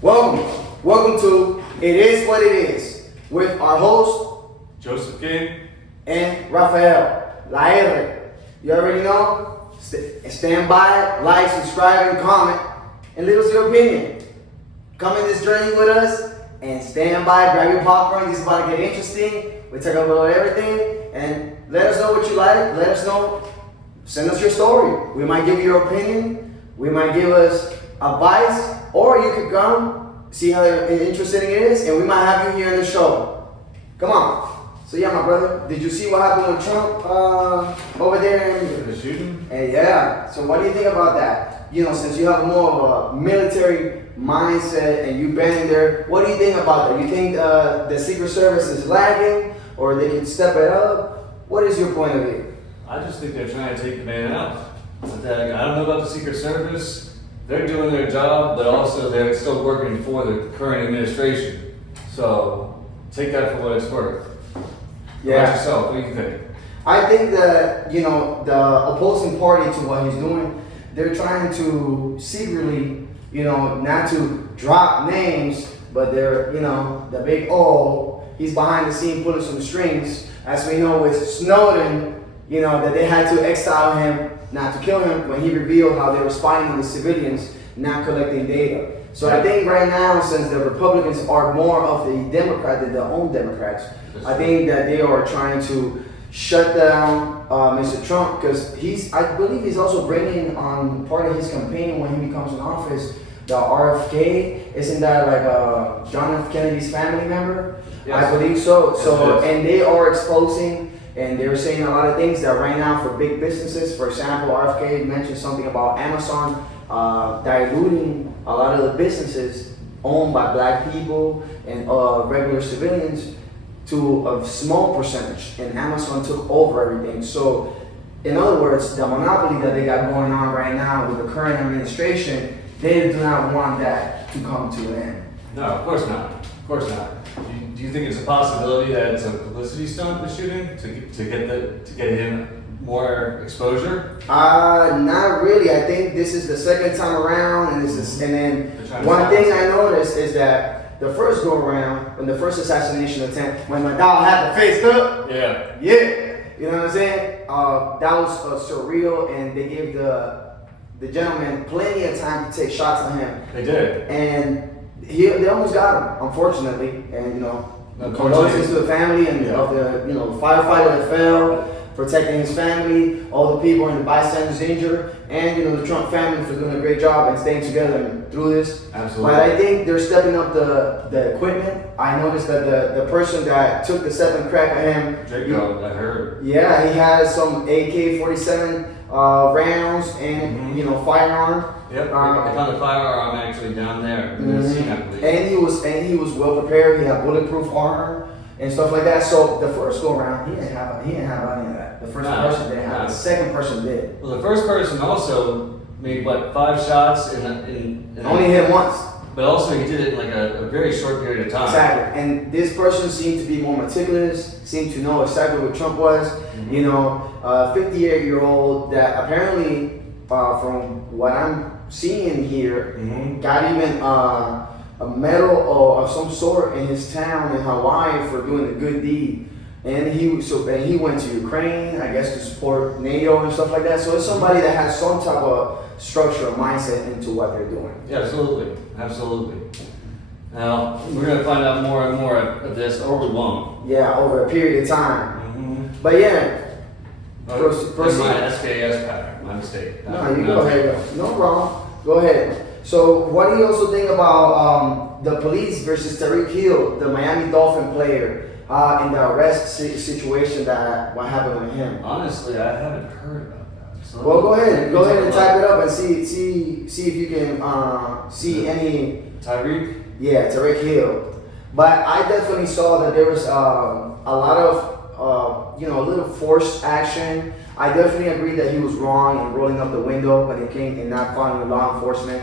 Welcome to It Is What It Is with our host Joseph King and Rafael La R. You already know. Stand by, like, subscribe, and comment, and leave us your opinion. Come in this journey with us and stand by. Grab your popcorn. This is about to get interesting. We talk about everything, and let us know what you like. Let us know. Send us your story. We might give you your opinion. We might give us advice, or you could come see how interesting it is, and we might have you here in the show. Come on. So yeah, my brother, did you see what happened with Trump over there? The shooting? And yeah. So what do you think about that? You know, since you have more of a military mindset and you've been in there, what do you think about that? You think the Secret Service is lagging, or they can step it up? What is your point of view? I just think they're trying to take the man out. I don't know about the Secret Service. They're doing their job, but also they're still working for the current administration. So take that for what it's worth. Yeah. About yourself, what do you think? I think that, you know, the opposing party to what he's doing, they're trying to secretly, you know, not to drop names, but they're, you know, the big O, he's behind the scene pulling some strings. As we know with Snowden, you know, that they had to exile him, not to kill him, when he revealed how they were spying on the civilians, not collecting data. So I think right now, since the Republicans are more of the Democrat than their own Democrats, I think that they are trying to shut down Mr. Trump, because I believe he's also bringing on part of his campaign when he becomes in office, the RFK. Isn't that like John F. Kennedy's family member? Yes. I believe so. So, and they are exposing, and they're saying a lot of things that right now for big businesses, for example, RFK mentioned something about Amazon diluting a lot of the businesses owned by black people and regular civilians to a small percentage, and Amazon took over everything. So, in other words, the monopoly that they got going on right now with the current administration, they do not want that to come to an end. No, of course not. Of course not. Do you think it's a possibility that it's a publicity stunt, the shooting, to get him more exposure? Not really. I think this is the second time around, and then one thing I noticed is that the first go around, when the first assassination attempt, when my dog had the face up, yeah, you know what I'm saying? That was surreal, and they gave the gentleman plenty of time to take shots on him. They did, and they almost got him, unfortunately. And you know, condolences to the family and of the firefighter that fell, protecting his family, all the people and the bystanders injured, and the Trump family for doing a great job and staying together through this. Absolutely. But I think they're stepping up the equipment. I noticed that the person that took the second crack at him, Jacob, I heard. Yeah, he has some AK-47 rounds and firearm. Yep, I found a firearm actually down there in the scene, I believe. And he was well prepared. He had bulletproof armor and stuff like that. So the first go around, he didn't have any of that. The first person didn't have it. The second person did. Well, the first person also made 5 shots in only hit once. But also he did it in like a very short period of time. Exactly. And this person seemed to be more meticulous, seemed to know exactly what Trump was. Mm-hmm. 58-year-old that apparently, from what I'm seeing here, got even a medal of some sort in his town in Hawaii for doing a good deed. And he went to Ukraine, I guess, to support NATO and stuff like that. So it's somebody that has some type of structure or mindset into what they're doing. Yeah, absolutely. Now we're gonna find out more and more of this, or we won't. Yeah, over a period of time. Mm-hmm. But yeah. Proceed. My SKS pattern, my mistake. No, you go ahead. No problem. Go ahead. So, what do you also think about the police versus Tariq Hill, the Miami Dolphin player, in the arrest situation what happened with him? Honestly, I haven't heard about that. So well, go ahead and type it up and see if you can see any. Tariq? Yeah, Tariq Hill. But I definitely saw that there was a lot of a little forced action. I definitely agree that he was wrong in rolling up the window when it came and not following law enforcement.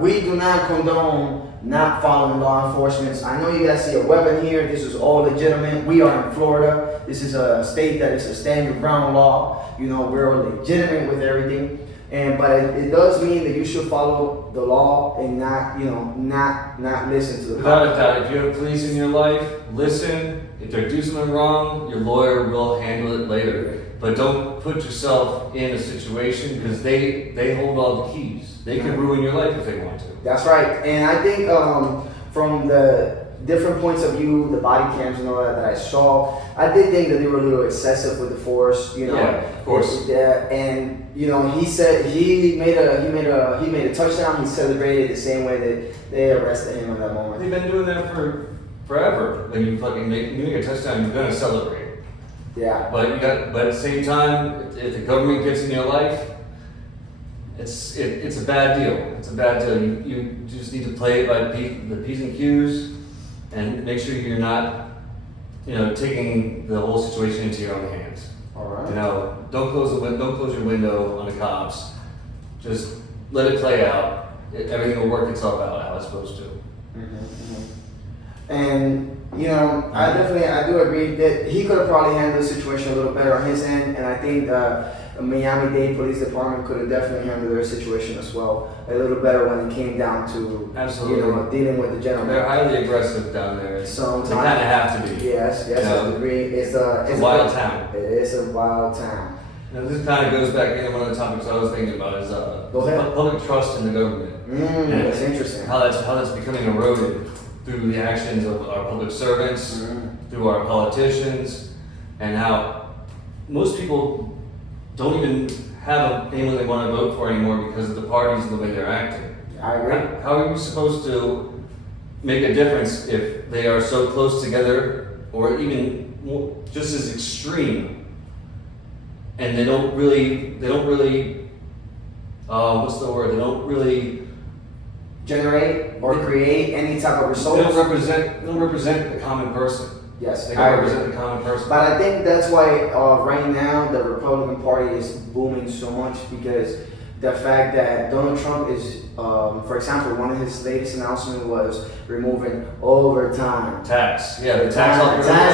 We do not condone not following law enforcement. I know you guys see a weapon here. This is all legitimate. We are in Florida. This is a state that is a stand your ground law. We're legitimate with everything. but it does mean that you should follow the law and not, not listen to the Without a cops. doubt, if you have police in your life, listen. If they do something wrong, your lawyer will handle it later. But don't put yourself in a situation because they hold all the keys. They can ruin your life if they want to. That's right. And I think from the different points of view, the body cams and all that I saw, I did think that they were a little excessive with the force. Yeah, of course. And he said he made a touchdown. He celebrated the same way that they arrested him at that moment. They've been doing that for forever. When you fucking make a touchdown, you're gonna celebrate. Yeah. But at the same time, if the government gets in your life, it's a bad deal. It's a bad deal. You just need to play it by the P's and Q's, and make sure you're not, taking the whole situation into your own hands. All right. Don't close your window on the cops. Just let it play out. Everything will work itself out how it's supposed to. And I do agree that he could have probably handled the situation a little better on his end, and I think Miami-Dade Police Department could have definitely handled their situation as well a little better when it came down to dealing with the gentleman. They're highly aggressive down there. Sometimes they kind of have to be. Yes, I agree. It's a wild town. It is a wild town. This kind of goes back into one of the topics I was thinking about is public trust in the government. That's interesting. How that's becoming eroded through the actions of our public servants, through our politicians, and how most people don't even have anyone they want to vote for anymore because of the parties and the way they're acting. I agree. How are you supposed to make a difference if they are so close together, or even just as extreme, and they don't really, what's the word? They don't really generate or create any type of results. They don't represent the common person. Yes, they don't represent the common person. But I think that's why right now the Republican Party is booming so much, because the fact that Donald Trump is, for example, one of his latest announcements was removing overtime. Tax. Yeah, the tax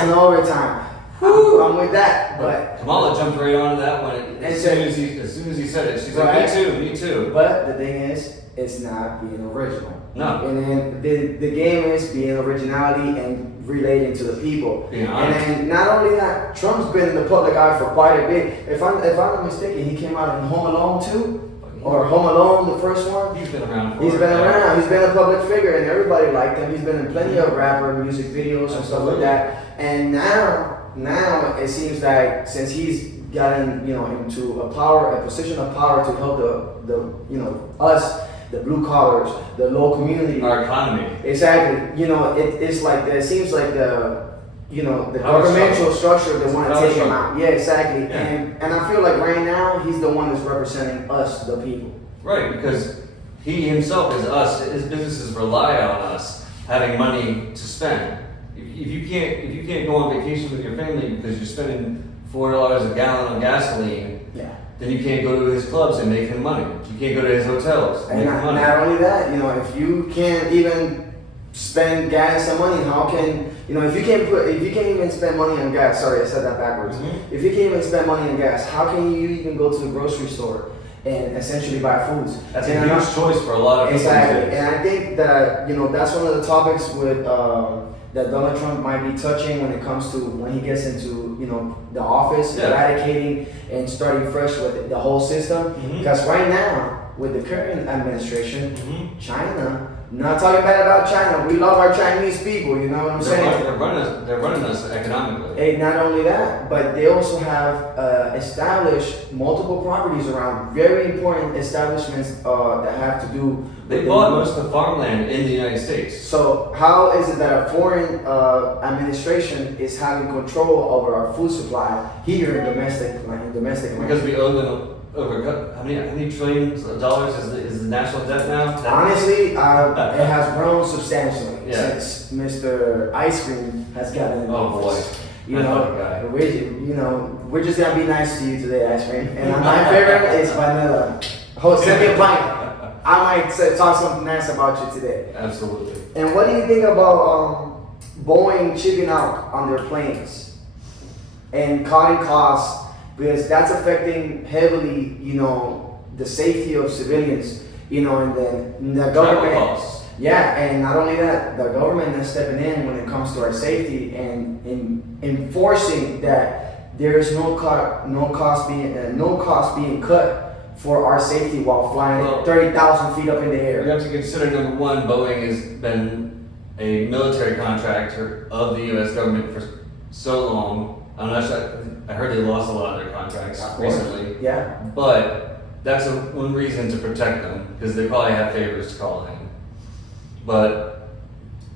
and overtime. I'm with that, but Kamala jumped right onto that one as soon as he said it. She's like, me too. But the thing is, it's not being original. No. And then the game is being originality and relating to the people. Being and honest. then not only that, Trump's been in the public eye for quite a bit. If I'm not mistaken, he came out in Home Alone 2 or Home Alone, the first one. He's been around. He's been a public figure, and everybody liked him. He's been in plenty of rapper music videos and stuff like that. And now it seems like since he's gotten into a position of power to help the us, the blue collars, the low community, our economy. Exactly. It's like it seems like the governmental structure they want to take him out. Yeah, exactly. Yeah. And I feel like right now he's the one that's representing us, the people. Right, because he himself is us. His businesses rely on us having money to spend. If you can't go on vacation with your family because you're spending $4 a gallon on gasoline, then you can't go to his clubs and make him money. You can't go to his hotels and make him money. Not only that, if you can't even spend gas and money, how can if you can't even spend money on gas? Sorry, I said that backwards. Mm-hmm. If you can't even spend money on gas, how can you even go to the grocery store and essentially buy foods? That's a huge choice for a lot of people. Exactly, and I think that that's one of the topics with that Donald Trump might be touching when it comes to when he gets into the office, eradicating and starting fresh with the whole system. Because right now with the current administration, China. Not talking bad about China. We love our Chinese people. You know what I'm saying? They're running us economically. And not only that, but they also have established multiple properties around very important establishments that have to do. They bought most of the farmland in the United States. So how is it that a foreign administration is having control over our food supply here in domestic land? Because we owe them over how many trillions of dollars is the national debt now? Honestly, it has grown substantially since Mr. Ice Cream has gotten in office. Boy. We're just gonna be nice to you today, Ice Cream. And my favorite is vanilla. Send me a pint. I might talk something nice about you today. Absolutely. And what do you think about Boeing chipping out on their planes and cutting costs? Because that's affecting heavily, the safety of civilians, and then the Travel government. costs. Yeah, and not only that, the government is stepping in when it comes to our safety and in enforcing that there is no cost being cut for our safety while flying Well, 30,000 feet up in the You air. have to consider, number one, Boeing has been a military contractor of the U.S. government for so long. I'm not sure, I heard they lost a lot of their contracts recently. Yeah, But that's one reason to protect them, because they probably have favors to call in. But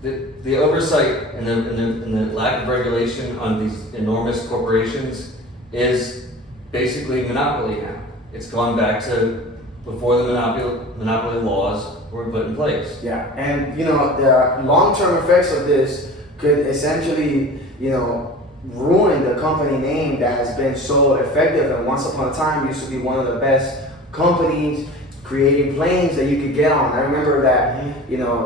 the oversight and the lack of regulation on these enormous corporations is basically monopoly now. It's gone back to before the monopoly laws were put in place. yeah, and the long-term effects of this could essentially, ruin the company name that has been so effective and once upon a time used to be one of the best companies creating planes that you could get on. I remember that,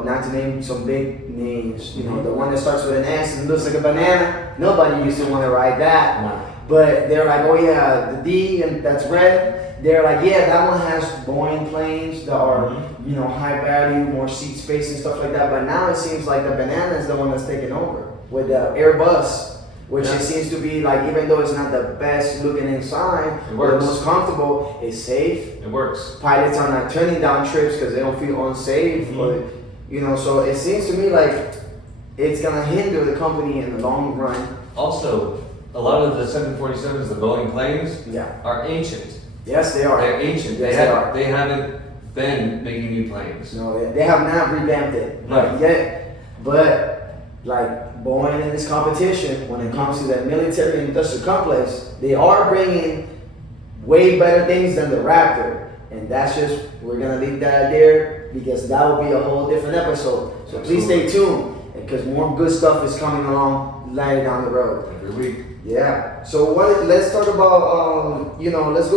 not to name some big names, the one that starts with an S and looks like a banana. Nobody used to want to ride that. No. But they're like, oh yeah, the D and that's red. They're like, yeah, that one has Boeing planes that are, high value, more seat space and stuff like that. But now it seems like the banana is the one that's taking over with the Airbus. Which it seems to be like, even though it's not the best looking inside, or the most comfortable, it's safe. It works. Pilots are not turning down trips because they don't feel unsafe. So it seems to me like it's gonna hinder the company in the long run. Also, a lot of the 747s, the Boeing planes, Yeah. are ancient. Yes, they are. They're ancient. Yes, they are. They haven't been making new planes. No, they have not revamped it Right. yet. But like Boeing in this competition, when it comes to that military industrial complex, they are bringing way better things than the Raptor. And that's just, we're gonna leave that there because that will be a whole different episode. So please stay tuned because more good stuff is coming along later down the road. Every week. Yeah. So let's talk about let's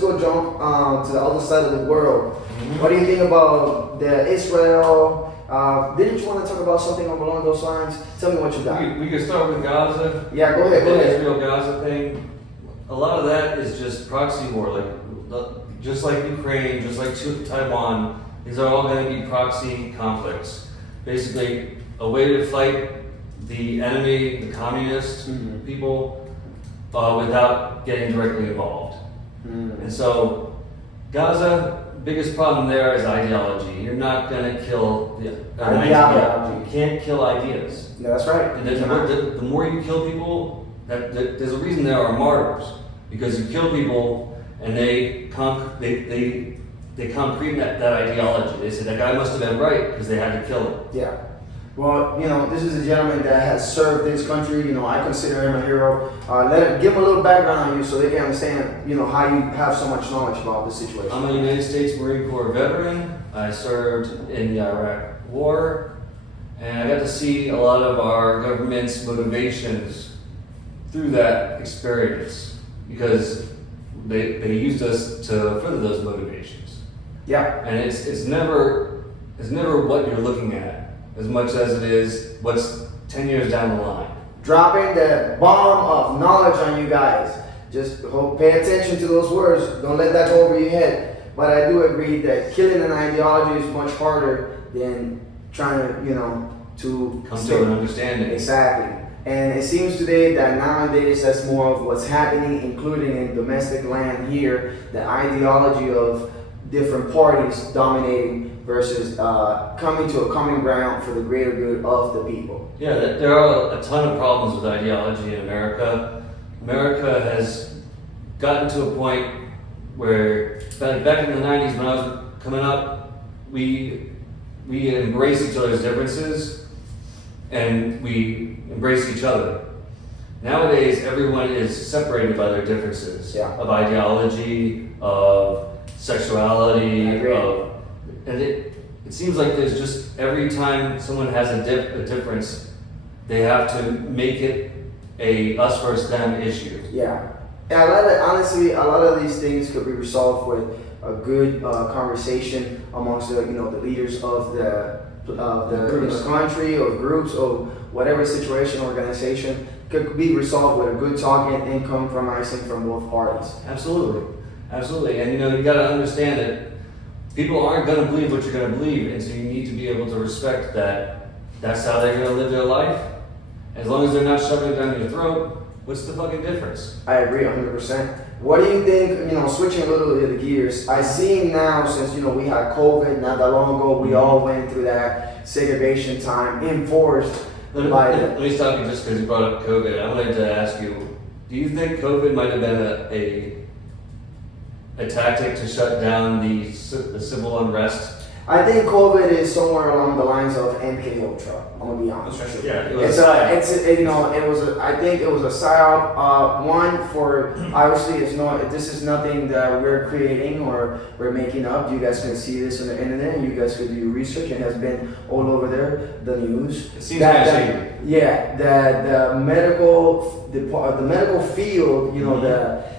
go jump to the other side of the world. What do you think about the Israel? Didn't you want to talk about something along those lines? Tell me what you got. We can start with Gaza. Yeah, go ahead. The Israel-Gaza thing. A lot of that is just proxy war, just like Ukraine, just like Taiwan. These are all going to be proxy conflicts. Basically, a way to fight the enemy, the communist people, without getting directly involved. And so, Gaza, biggest problem there is ideology. You're not going to kill an idea. You can't kill ideas. No, that's right. And the more you kill people, there's a reason there are martyrs, because you kill people and they concrete that ideology. They say that guy must have been right because they had to kill him. Yeah. Well, this is a gentleman that has served this country. I consider him a hero. Give him a little background on you so they can understand, how you have so much knowledge about this situation. I'm a United States Marine Corps veteran. I served in the Iraq War, and I got to see a lot of our government's motivations through that experience because they used us to further those motivations. Yeah. And it's never what you're looking at as much as it is what's 10 years down the line. Dropping the bomb of knowledge on you guys. Just pay attention to those words. Don't let that go over your head. But I do agree that killing an ideology is much harder than trying to, to Come to an understanding. Exactly. And it seems today that nowadays that's more of what's happening, including in domestic land here, the ideology of different parties dominating versus coming to a common ground for the greater good of the people. Yeah, there are a ton of problems with ideology in America. America has gotten to a point where back in the 90s when I was coming up, we embraced each other's differences and we embraced each other. Nowadays, everyone is separated by their differences of ideology, of sexuality, and it seems like there's just every time someone has a difference, they have to make it a us versus them issue. Yeah. And honestly, a lot of these things could be resolved with a good conversation amongst the leaders of the country or groups or whatever situation, organization could be resolved with a good talking and compromising from both parties. Absolutely. Absolutely, and you got to understand that people aren't going to believe what you're going to believe, and so you need to be able to respect that that's how they're going to live their life. As long as they're not shoving it down your throat, what's the fucking difference? I agree 100%. What do you think, switching a little bit of the gears, I see now since, we had COVID not that long ago, we all went through that segregation time enforced by Let me stop you just because you brought up COVID. I wanted to ask you, do you think COVID might have been a tactic to shut down the civil unrest? I think COVID is somewhere along the lines of MK Ultra. I'm gonna be honest with you. Yeah, it was a psyop. I think it was a psyop. One for obviously this is nothing that we're creating or we're making up. You guys can see this on the internet. And you guys could do your research. It has been all over there, the news. It seems shady. Yeah, the medical field.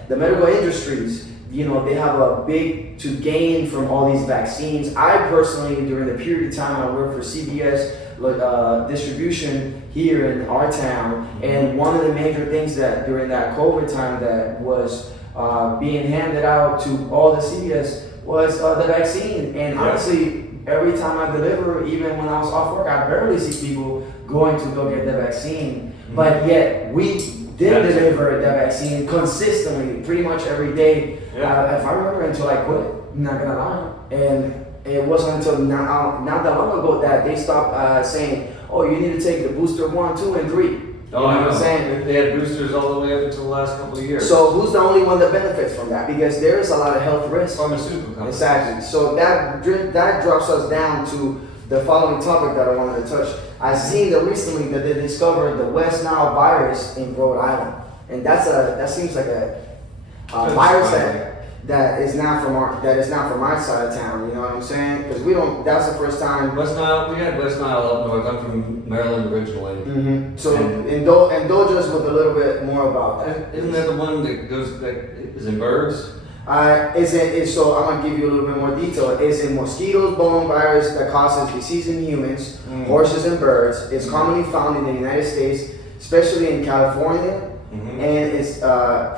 The medical industries. They have a big to gain from all these vaccines. I personally, during the period of time I worked for CBS distribution here in our town, and one of the major things that during that COVID time that was being handed out to all the CBS was the vaccine. And honestly, every time I deliver, even when I was off work, I barely see people going to go get the vaccine. But yet we did deliver the vaccine consistently, pretty much every day. Yeah. If I remember, until I quit, I'm not gonna lie. And it wasn't until not that long ago that they stopped saying, "Oh, you need to take the booster 1, 2, and 3." Oh, I know what I'm saying? They had boosters all the way up until the last couple of years. So who's the only one that benefits from that? Because there is a lot of health risks. Pharmaceutical companies. Exactly. So that drops us down to the following topic that I wanted to touch. I seen that recently that they discovered the West Nile virus in Rhode Island, and that seems like a virus that is not from our side of town. You know what I'm saying? Because we don't. That's the first time. West Nile. We had West Nile up north. I'm from Maryland originally. Mm-hmm. So indulge us with a little bit more about that. Isn't that the one that is in birds? So I'm gonna give you a little bit more detail. It's a mosquitoes borne virus that causes disease in humans, horses, and birds. It's commonly found in the United States, especially in California, and it's a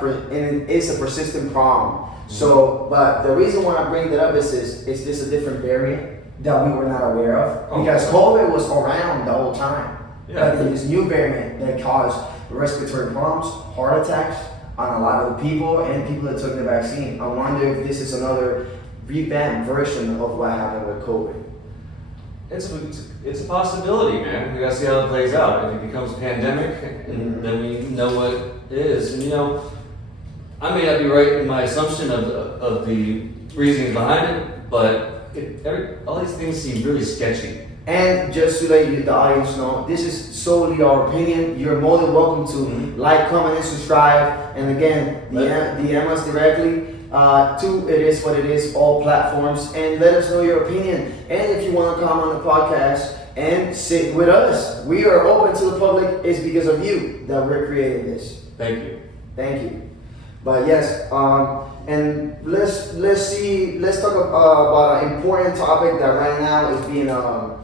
persistent problem. So, but the reason why I bring that up is this a different variant that we were not aware of, because COVID was around the whole time. Yeah. But there's this new variant that caused respiratory problems, heart attacks on a lot of the people and people that took the vaccine. I wonder if this is another revamped version of what happened with COVID. It's a possibility, man. We gotta see how it plays out. If it becomes a pandemic, then we know what it is. And I may not be right in my assumption of the reasons behind it, but all these things seem really sketchy. And just to let the audience know, this is solely our opinion. You're more than welcome to like, comment, and subscribe. And again, DM us directly to It Is What It Is, all platforms, and let us know your opinion. And if you want to come on the podcast and sit with us, we are open to the public. It's because of you that we're creating this. Thank you. Thank you. But yes, and let's talk about an important topic that right now is being a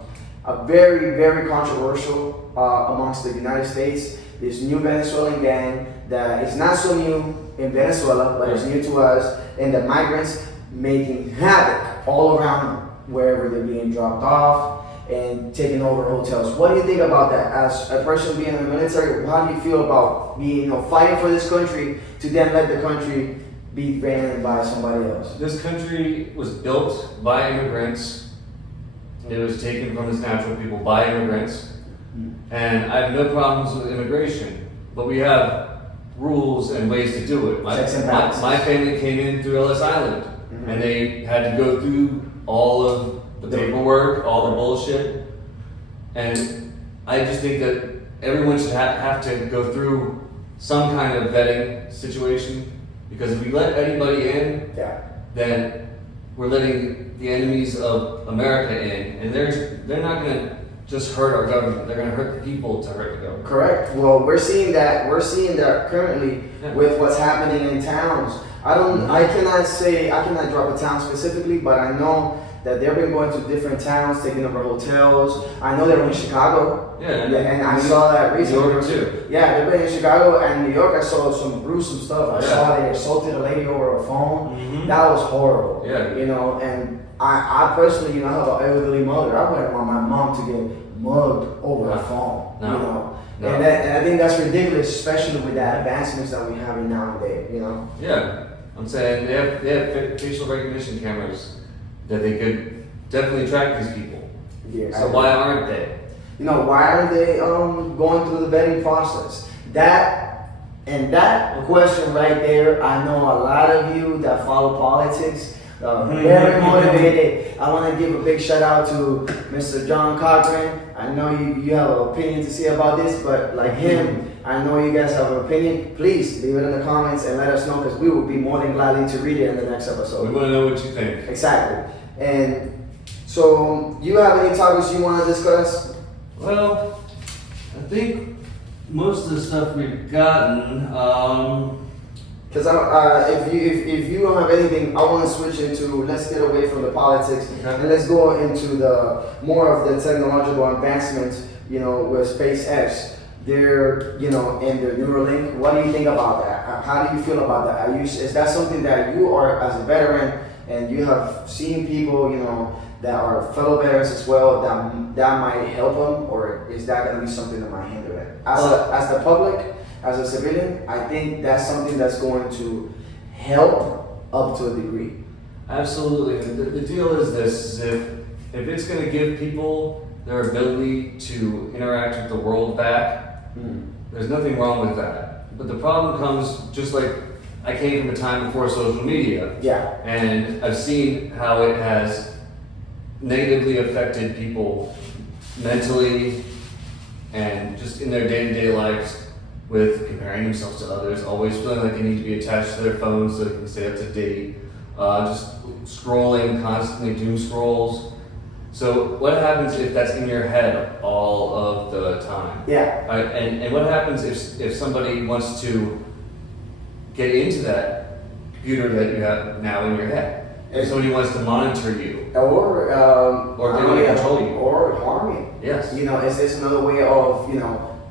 very, very controversial amongst the United States. This new Venezuelan gang that is not so new in Venezuela, but it's new to us, and the migrants making havoc all around wherever they're being dropped off and taking over hotels. What do you think about that? As a person being in the military, how do you feel about being, fighting for this country to then let the country be ran by somebody else? This country was built by immigrants. It was taken from its natural people by immigrants. And I have no problems with immigration, but we have rules and ways to do it. My family came in through Ellis Island, and they had to go through all of the paperwork, all the bullshit. And I just think that everyone should have to go through some kind of vetting situation, because if we let anybody in, then we're letting the enemies of America in, and they're not going to just hurt our government. They're going to hurt the people to hurt the government. Correct. Well, we're seeing that currently with what's happening in towns. I cannot drop a town specifically, but I know that they've been going to different towns, taking over hotels. I know they were in Chicago. Yeah, and I saw that recently. New York too. Yeah, they've been in Chicago and New York. I saw some gruesome stuff. I Yeah. saw they assaulted a lady over a phone. Mhm. That was horrible. Yeah. You know, and I personally, you know, have an elderly mother. I wouldn't want my mom to get mugged over a phone. No. You know. No. And I think that's ridiculous, especially with the advancements that we have in nowadays, you know? Yeah, I'm saying they have facial recognition cameras that they could definitely track these people. Yeah. So why aren't they? You know, why aren't they going through the vetting process? That question right there, I know a lot of you that follow politics, very motivated. I want to give a big shout out to Mr. John Cochran. I know you have an opinion to say about this, but like him, I know you guys have an opinion. Please leave it in the comments and let us know, because we will be more than gladly to read it in the next We episode. want to know what you think. Exactly. And so, you have any topics you want to discuss? Well, I think most of the stuff we've gotten. Because if you don't have anything, I want to switch into, let's get away from the politics Okay. and let's go into the more of the technological advancements. You know, with SpaceX, their and their Neuralink. What do you think about that? How do you feel about that? Is that something that you are, as a veteran, and you have seen people that are fellow veterans as well, that might help them, or is that going to be something that might hinder them? As the public, as a civilian, I think that's something that's going to help up to a degree. Absolutely. The deal is this: if it's going to give people their ability to interact with the world back, there's nothing wrong with that. But the problem comes, just like I came from a time before social media, Yeah. and I've seen how it has negatively affected people mentally and just in their day-to-day lives, with comparing themselves to others, always feeling like they need to be attached to their phones so they can stay up to date, just scrolling constantly, doom scrolls. So what happens if that's in your head all of the time? Yeah. And what happens if somebody wants to get into that computer that you have now in your head? If somebody wants to monitor you, Or Or they want to control you. or harm you. yes. It's another way of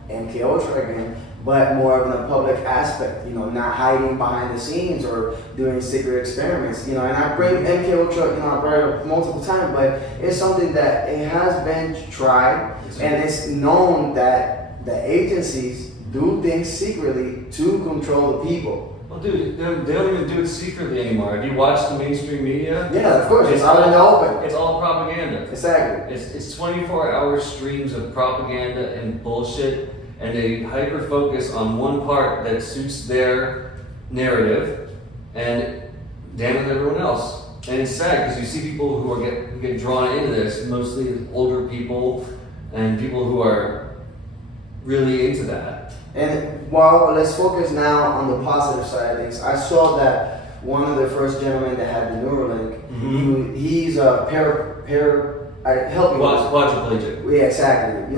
MK Ultra again, but more of a public aspect. Not hiding behind the scenes or doing secret experiments. And I bring MK Ultra. I brought it up multiple times, but it's something that it has been tried, and it's known that the agencies do things secretly to control the people. Well, dude, they don't even do it secretly anymore. Have you watched the mainstream media? Yeah, of course. It's out in the open. It's all propaganda. Exactly. It's 24-hour streams of propaganda and bullshit, and they hyper focus on one part that suits their narrative, and damn it everyone else. And it's sad because you see people who get drawn into this, mostly older people and people who are really into that. And let's focus now on the positive side of things. I saw that one of the first gentlemen that had the Neuralink, he's a helping. Quadriplegic. Yeah, exactly.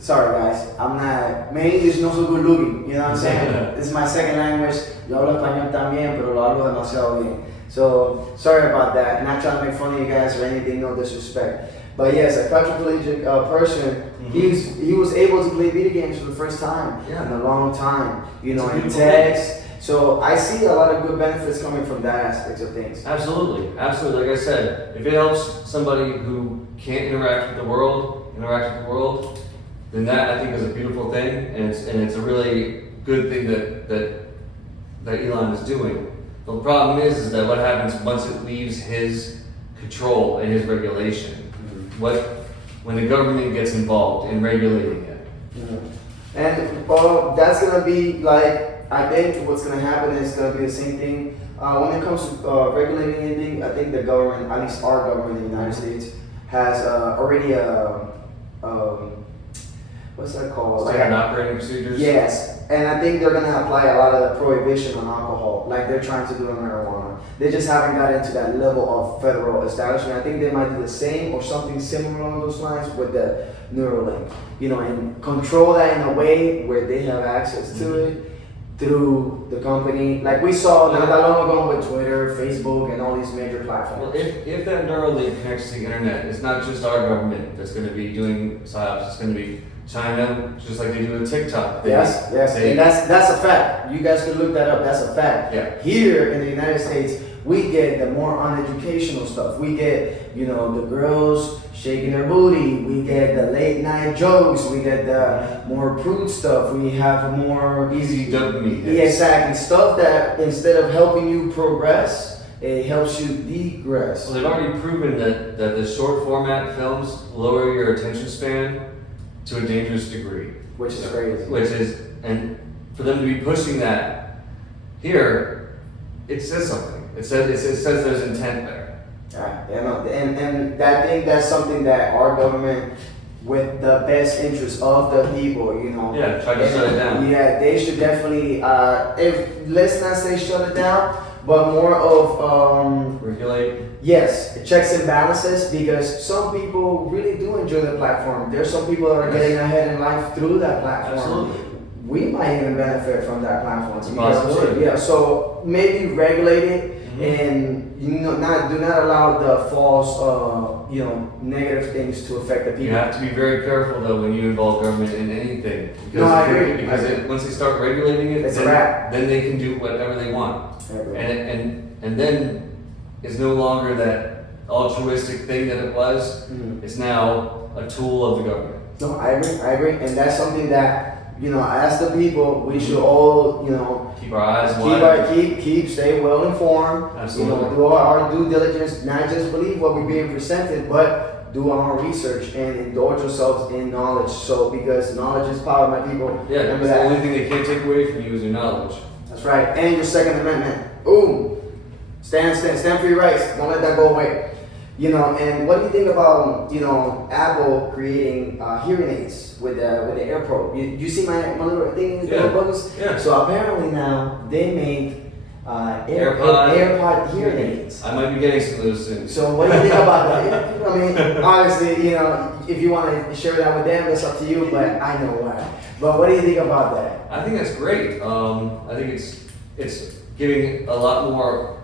Sorry guys, I'm not, my English is not so good looking, you know what I'm saying? This is my second language. Yo hablo español también, pero lo hablo demasiado bien. So, sorry about that. Not trying to make fun of you guys or anything, no disrespect. But yes, a quadriplegic person, he was able to play video games for the first time in a long time, in text. So I see a lot of good benefits coming from that aspect of things. Absolutely. Like I said, if it helps somebody who can't interact with the world, then that I think is a beautiful thing, and it's a really good thing that Elon is doing. The problem is that what happens once it leaves his control and his regulation. When the government gets involved in regulating it. And that's gonna be I think what's gonna happen is gonna be the same thing when it comes to regulating anything. I think the government, at least our government in the United States, has already what's that called? Standard operating procedures. Yes, and I think they're gonna apply a lot of the prohibition on alcohol, like they're trying to do on marijuana. They just haven't got into that level of federal establishment. I think they might do the same or something similar along those lines with the Neuralink. And control that in a way where they have access to it. through the company. Like we saw not that long ago with Twitter, Facebook, and all these major platforms. Well, if that neural link connects to the internet, it's not just our government that's going to be doing psyops. It's going to be China, just like they do with TikTok. Yes, and that's a fact. You guys can look that up. That's a fact. Yeah. Here in the United States, we get the more uneducational stuff. We get, the girls shaking their booty. We get the late night jokes. We get the more prude stuff. We have more Easy dopamine. Yeah, exactly. Stuff that instead of helping you progress, it helps you degress. Well, they've already proven that the short format films lower your attention span to a dangerous degree. Which is crazy. And for them to be pushing that here, it says something. It says there's intent there. And I think that's something that our government, with the best interest of the people, try to shut it down. Yeah, they should definitely, let's not say shut it down, but more of regulate. Yes, checks and balances, because some people really do enjoy the platform. There's some people that are getting ahead in life through that platform. Absolutely. We might even benefit from that platform. It's a possibility. Yeah, so maybe regulate it and do not allow the false negative things to affect the people. You have to be very careful though when you involve government in anything. Because No, I agree. Once they start regulating it, It's a wrap. then they can do whatever they want. And then it's no longer that altruistic thing that it was. It's now a tool of the government. No, I agree, and that's something that as the people, we should all keep our eyes wide. keep stay well informed. Absolutely. Do our due diligence, not just believe what we're being presented, but do our own research and indulge yourselves in knowledge. So because knowledge is power, my people. Yeah, remember it's that. the only thing they can't take away from you is your knowledge. That's right, and your Second Amendment. Ooh, stand for your rights. Don't let that go away. And what do you think about Apple creating hearing aids with the Air Pro? You see my little thing in the little buttons? Yeah. So apparently now they make AirPod hearing aids. I might be getting some of those soon. So what do you think about that? I mean, honestly, if you want to share that with them, that's up to you. But I know why. But what do you think about that? I think that's great. I think it's giving a lot more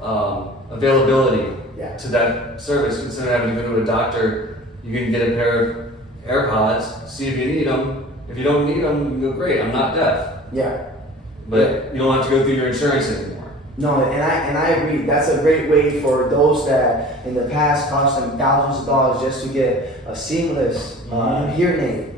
availability to that service. Instead of having to go to a doctor, you can get a pair of AirPods, see if you need them. If you don't need them, you can go, great, I'm not deaf. Yeah. But you don't have to go through your insurance anymore. No, and I agree. That's a great way for those that in the past cost them thousands of dollars just to get a seamless hearing aid.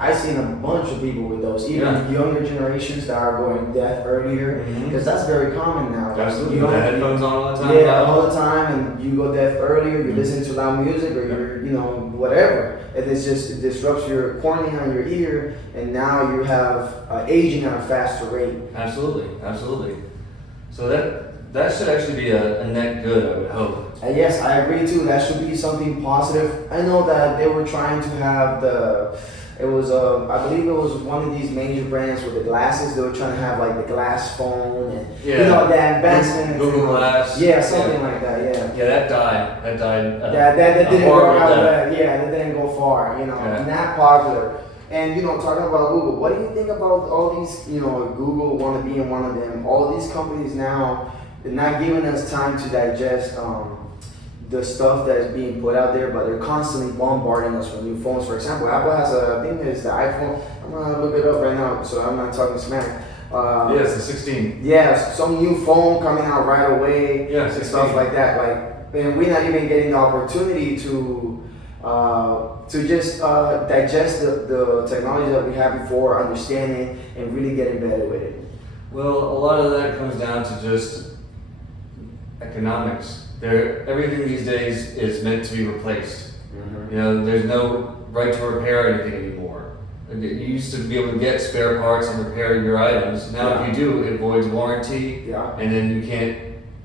I've seen a bunch of people with those, even younger generations that are going deaf earlier, because that's very common now. Absolutely, you have headphones on all the time. Yeah, all the time, and you go deaf earlier. You listen to loud music, or you're, whatever. And it disrupts your cornea on your ear, and now you have aging at a faster rate. Absolutely. So that should actually be a net good, I would hope. Yes, I agree too. That should be something positive. I know that they were trying to have I believe it was one of these major brands with the glasses. They were trying to have like the glass phone and the advancement. Google Glass. Yeah, something like that. Yeah. Yeah, that died. That didn't work out. That didn't go far. Not popular. And talking about Google, what do you think about all these? Google want to be in one of them. All these companies now, they're not giving us time to digest the stuff that is being put out there, but they're constantly bombarding us with new phones. For example, Apple has I think it's the iPhone. I'm gonna look it up right now, so I'm not talking smack. It's the 16. Yeah, some new phone coming out right away. Yeah, and stuff like that. And we're not even getting the opportunity to just digest the technology that we had before, understand it, and really get embedded with it. Well, a lot of that comes down to just economics. Everything these days is meant to be replaced. There's no right to repair anything anymore. You used to be able to get spare parts and repair your items. Now, if you do, it voids warranty, and then you can't.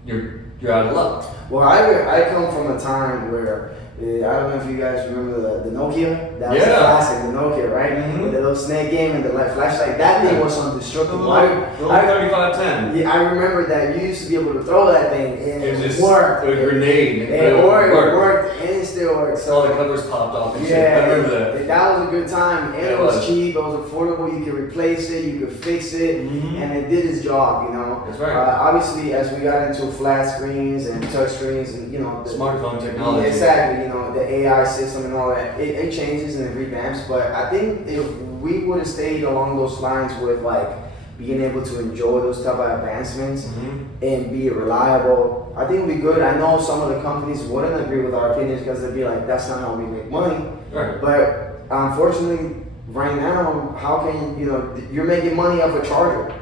You're out of luck. Well, I come from a time where I don't know if you guys remember the Nokia. That was a classic, the Nokia, right? With the little snake game and the flashlight. That thing was indestructible. The 3510. Yeah, I remember that you used to be able to throw that thing and it was just worked. a grenade. It worked. And still works. So all the covers popped off and shit. Yeah, I remember that. that was a good time, and Yeah, it was cheap. It was affordable. You could replace it, you could fix it, and it did its job. You know. That's right. Obviously, as we got into flat screens and touch screens, and you know, Smartphone technology. exactly. You know, the AI system and all that, it changes and it revamps. But I think if we would have stayed along those lines with like being able to enjoy those type of advancements and be reliable, I think it'd be good. I know some of the companies wouldn't agree with our opinions because they'd be like, that's not how we make money. Right. But unfortunately, right now, how can you're making money off a charger?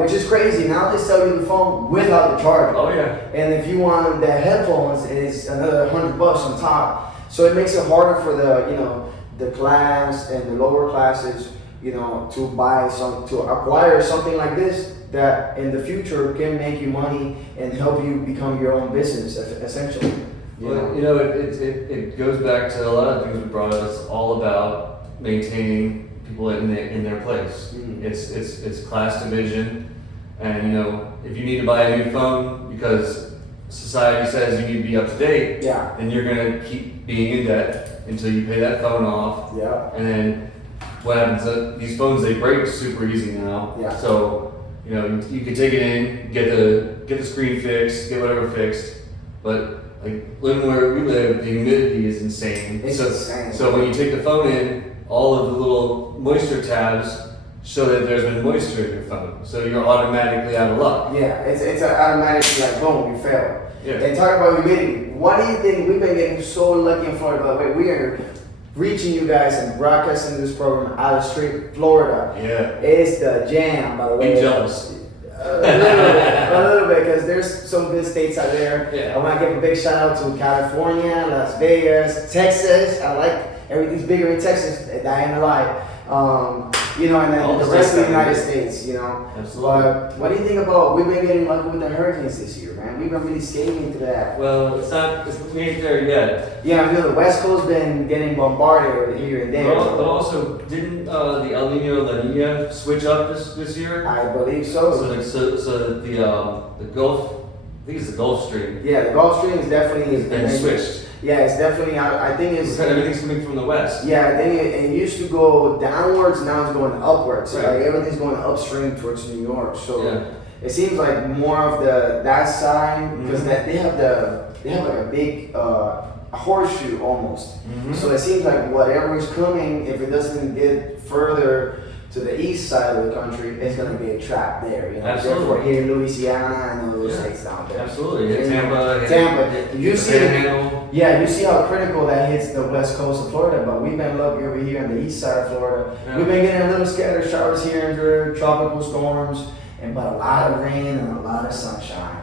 Which is crazy. Now they sell you the phone without the charger. Oh yeah. And if you want the headphones, it's another $100 on top. So it makes it harder for the class and the lower classes, to acquire something like this that in the future can make you money and help you become your own business, essentially. It goes back to a lot of things we brought up. It's all about maintaining people in their place. It's class division, and if you need to buy a new phone because society says you need to be up to date, then you're gonna keep being in debt until you pay that phone off. Yeah. And then what happens? These phones, they break super easy now. Yeah. So you can take it in, get the screen fixed, get whatever fixed, but like living where we live, the humidity is insane. It's insane. So when you take the phone in, all of the little moisture tabs show that there's been moisture in your phone, so you're automatically out of luck. Yeah, it's an automatic, like, boom, you fail. Yeah. And talk about humidity. What do you think? We've been getting so lucky in Florida. By the way, we are reaching you guys and broadcasting this program out of straight Florida. Yeah. It's the jam, by the way. Be jealous. A little bit, because there's some good states out there. Yeah. I want to give a big shout out to California, Las Vegas, Texas. I like everything's bigger in Texas. I ain't a lie. And then the rest of the United States, Absolutely. But what do you think about, we've been getting lucky with the hurricanes this year, man. We've been really skating into that. Well, we ain't there yet. Yeah, the West Coast been getting bombarded here and there. But also, didn't the El Nino La Nina switch up this year? I believe so. So the Gulf, I think it's the Gulf Stream. Yeah, the Gulf Stream is definitely been switched. Yeah, it's definitely. I think it's everything's coming from the west. Yeah, I think it used to go downwards. Now it's going upwards. Right. Like everything's going upstream towards New York. So Yeah. it seems like more of that side, because they have like a big horseshoe almost. So it seems like whatever is coming, if it doesn't get further to the east side of the country, it's going to be a trap there. Absolutely. Therefore, here in Louisiana and those states down there. Absolutely. Yeah, Tampa. You see, Panhandle. you see how critical that hits the west coast of Florida, but we've been lucky over here on the east side of Florida. Yeah. We've been getting a little scattered showers here and there, tropical storms, but a lot of rain and a lot of sunshine.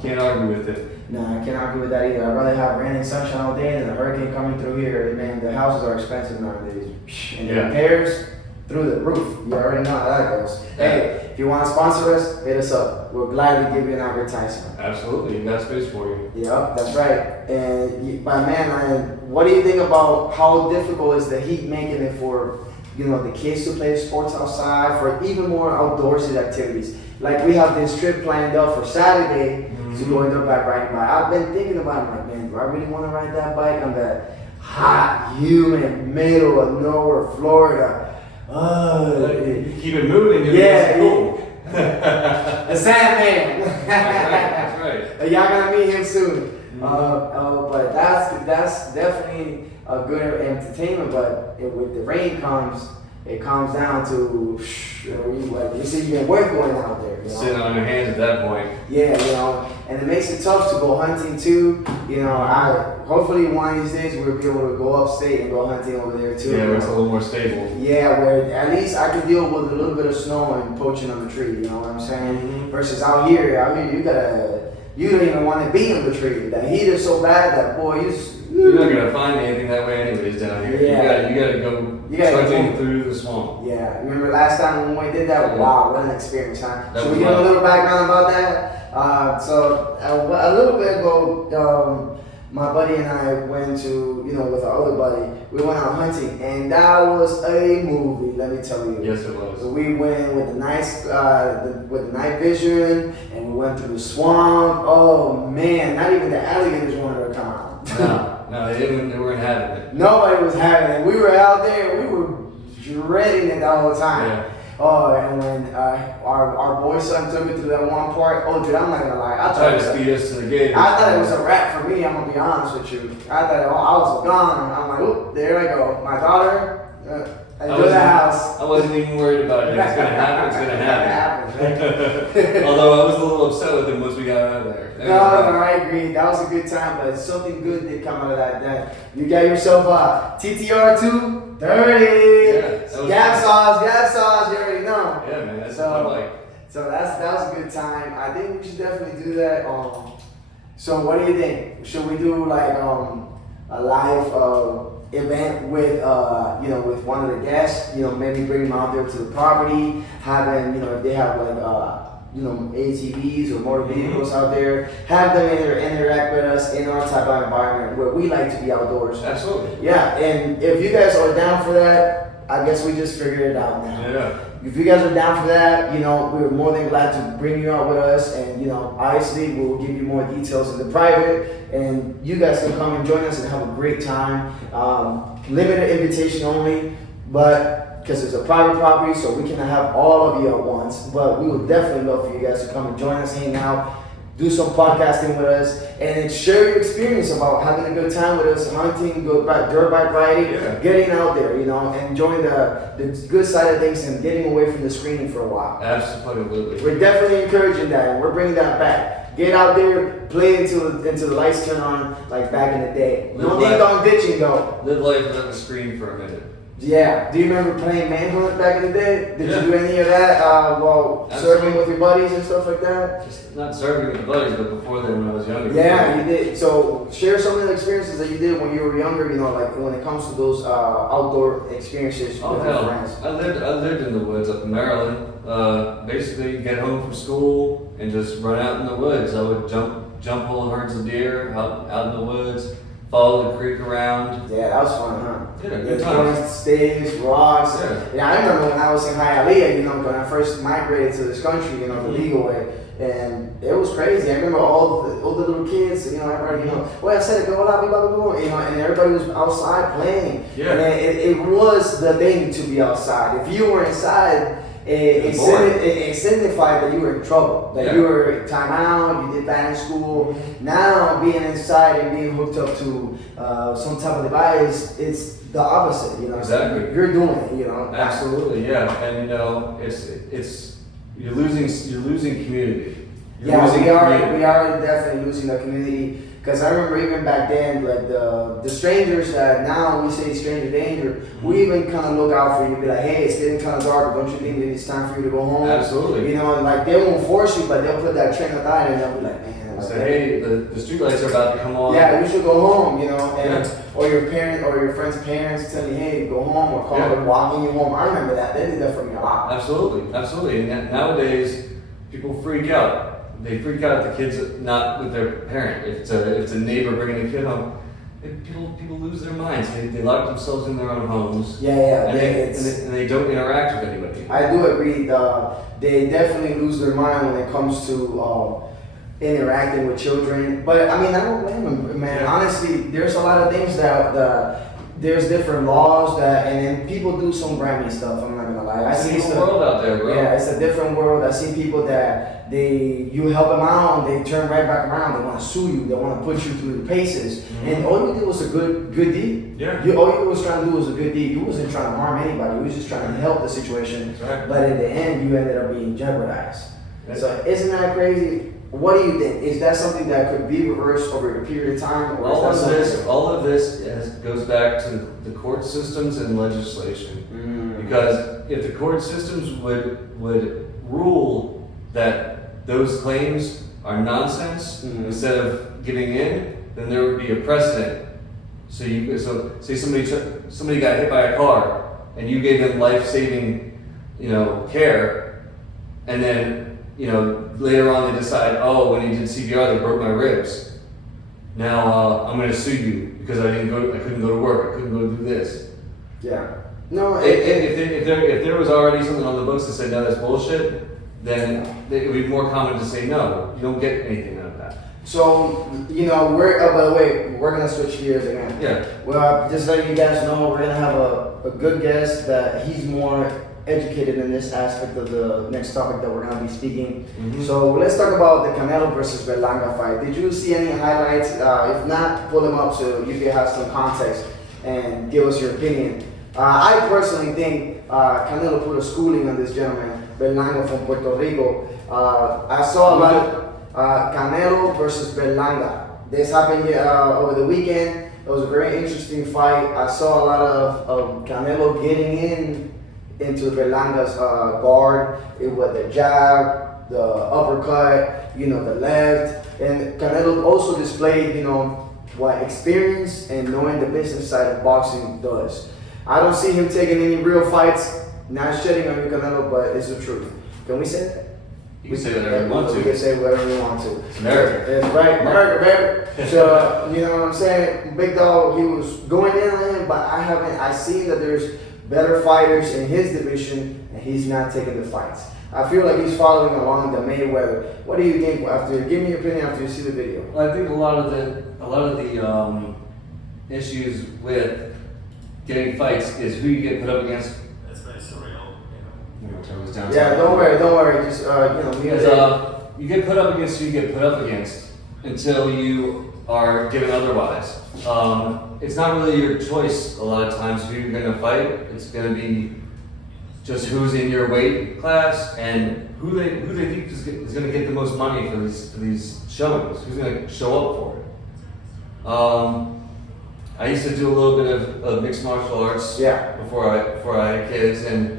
Can't argue with it. No, I can't argue with that either. I'd rather have rain and sunshine all day than a hurricane coming through here. Man, the houses are expensive nowadays. And the repairs, through the roof. You already know how that goes. Hey, if you want to sponsor us, hit us up. We'll gladly give you an advertisement. Absolutely. Got space for you. Yep, that's right. And what do you think about how difficult is the heat making it for the kids to play sports outside, for even more outdoorsy activities? Like we have this trip planned out for Saturday to go into bike riding bike. I've been thinking about it, like, man, do I really want to ride that bike on that hot, humid middle of nowhere, Florida? Keep it moving. Yeah, cool. The Sandman. That's right. Y'all gonna meet him soon. But that's definitely a good entertainment. But with the rain comes, it comes down to you see you've been work going out there. Sitting on your hands at that point. Yeah, and it makes it tough to go hunting too. Hopefully one of these days we'll be able to go upstate and go hunting over there too. Yeah, where it's a little more stable. Yeah, where at least I can deal with a little bit of snow and poaching on the tree. You know what I'm saying? Versus out here you don't even want to be on the tree. The heat is so bad that you're not gonna find anything that way anyways down here. Yeah. You gotta go trudging through the swamp. Yeah, remember last time when we did that? Yeah. Wow, what an experience, huh? That So was we give a wild. little background about that. A little bit ago, my buddy and I went to, with our other buddy, we went out hunting, and that was a movie, let me tell you. Yes, it was. So we went with the night vision, and we went through the swamp. Oh man, not even the alligators wanted to come out. No. No, they weren't having it. Nobody was having it. We were out there. We were dreading it the whole time. Yeah. Oh, and when our boy son took me to that one part, oh, dude, I'm not gonna lie. I Tried to speed us to the gate. I thought it was a wrap for me. I'm gonna be honest with you. I thought I was gone. I'm like, oop, there I go. My daughter. Enjoy the house. I wasn't even worried about it. It's gonna happen. It's gonna happen. Right? Although I was a little upset with him once we got out of there. No, I agree. That was a good time, but something good did come out of that. You got yourself a TTR 230. Yeah, gas sauce. You already know. Yeah, man. That's what I like. So that was a good time. I think we should definitely do that. So what do you think? Should we do like a live event with with one of the guests? Maybe bring them out there to the property, have them, if they have like ATVs or motor vehicles out there, have them interact with us in our type of environment where we like to be outdoors. Absolutely. Yeah, and if you guys are down for that, I guess we just figured it out now. Yeah. If you guys are down for that, we're more than glad to bring you out with us, and obviously we'll give you more details in the private, and you guys can come and join us and have a great time. Limited invitation only, but because it's a private property, so we cannot have all of you at once. But we would definitely love for you guys to come and join us, hang out, do some podcasting with us, and then share your experience about having a good time with us, hunting, dirt bike riding, getting out there, enjoying the good side of things and getting away from the screen for a while. Absolutely. We're definitely encouraging that, and we're bringing that back. Get out there, play until the lights turn on like back in the day. No need on ditching though. Live life without the screen for a minute. Yeah. Do you remember playing Manhunt back in the day? Did you do any of that serving with your buddies and stuff like that? Just not serving with buddies, but before then when I was younger. Yeah, you did. So share some of the experiences that you did when you were younger, like when it comes to those outdoor experiences with your friends. I lived in the woods up in Maryland. Basically get home from school and just run out in the woods. I would jump whole herds of deer out in the woods. Follow the creek around. Yeah, that was fun, huh? Yeah, good times. Staves, rocks. Yeah. I remember when I was in Hialeah, when I first migrated to this country, the legal way, and it was crazy. I remember all the little kids, everybody, well, I said, go out, blah, blah, blah, and everybody was outside playing. Yeah. And it was the thing to be outside. If you were inside, it signified that you were in trouble, that you were time out, you did bad in school. Now, being inside and being hooked up to some type of device, it's the opposite, Exactly. You're doing it, Absolutely, yeah. And it's you're losing community. We are definitely losing the community. Because I remember even back then, like the strangers that now we say stranger danger, we even kind of look out for you, be like, hey, it's getting kind of dark, don't you think that it's time for you to go home? Absolutely. And like they won't force you, but they'll put that train of thought and they'll be like, man. Say, hey, the street lights are about to come on. Yeah, you should go home, or your parent or your friend's parents tell you, hey, go home, or call them walking you home. I remember that. They did that for me a lot. Absolutely. And nowadays, people freak out. They freak out if the kid's not with their parent. If it's a neighbor bringing a kid home, people lose their minds. They lock themselves in their own homes. Yeah. And they don't interact with anybody. I do agree. They definitely lose their mind when it comes to interacting with children. But I mean, I don't blame them, man. Yeah. Honestly, there's a lot of things that there's different laws and then people do some Grammy stuff. I'm not gonna lie. I see a world out there, bro. Yeah, it's a different world. I see people that you help them out, and they turn right back around. They want to sue you. They want to put you through the paces. Mm-hmm. And all you did was a good deed. Yeah. All you was trying to do was a good deed. You wasn't trying to harm anybody. You was just trying to help the situation. Right. But in the end, you ended up being jeopardized. Right. So isn't that crazy? What do you think? Is that something that could be reversed over a period of time? Or all of this goes back to the court systems and legislation. Mm. Because if the court systems would rule that those claims are nonsense, instead of giving in, then there would be a precedent. So say somebody got hit by a car and you gave them life-saving, care, and then later on they decide, oh, when he did CPR, they broke my ribs. Now I'm going to sue you because I couldn't go to work, I couldn't go do this. Yeah. No. If there was already something on the books that said no, that's bullshit, then it would be more common to say no. You don't get anything out of that. So, we're, by the way, we're going to switch gears again. Yeah. Well, just letting you guys know, we're going to have a good guest that he's more educated in this aspect of the next topic that we're going to be speaking. Mm-hmm. So let's talk about the Canelo versus Berlanga fight. Did you see any highlights? If not, pull them up so you can have some context and give us your opinion. I personally think Canelo put a schooling on this gentleman, Berlanga from Puerto Rico. I saw a lot of Canelo versus Berlanga. This happened over the weekend. It was a very interesting fight. I saw a lot of Canelo getting into Berlanga's guard with the jab, the uppercut, the left. And Canelo also displayed, what experience and knowing the business side of boxing does. I don't see him taking any real fights, not shedding on you, Canelo, but it's the truth. Can we say that? You can say whatever you want to. We can say whatever we want to. It's America. That's right, America, baby. So, you know what I'm saying? Big Dog, he was going in on him, but I see that there's better fighters in his division, and he's not taking the fights. I feel like he's following along the Mayweather. What do you think give me your opinion after you see the video? Well, I think a lot of the issues with getting fights is who you get put up against. That's very surreal. Yeah, don't worry. Just because you get put up against who you get put up against until you are given otherwise. It's not really your choice a lot of times who you're going to fight. It's going to be just who's in your weight class and who they think is going to get the most money for these showings. Who's going to show up for it? I used to do a little bit of mixed martial arts before I had kids, and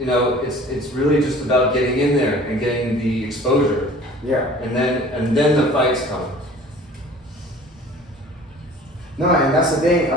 it's really just about getting in there and getting the exposure. Yeah. And then the fights come. No, and that's the thing.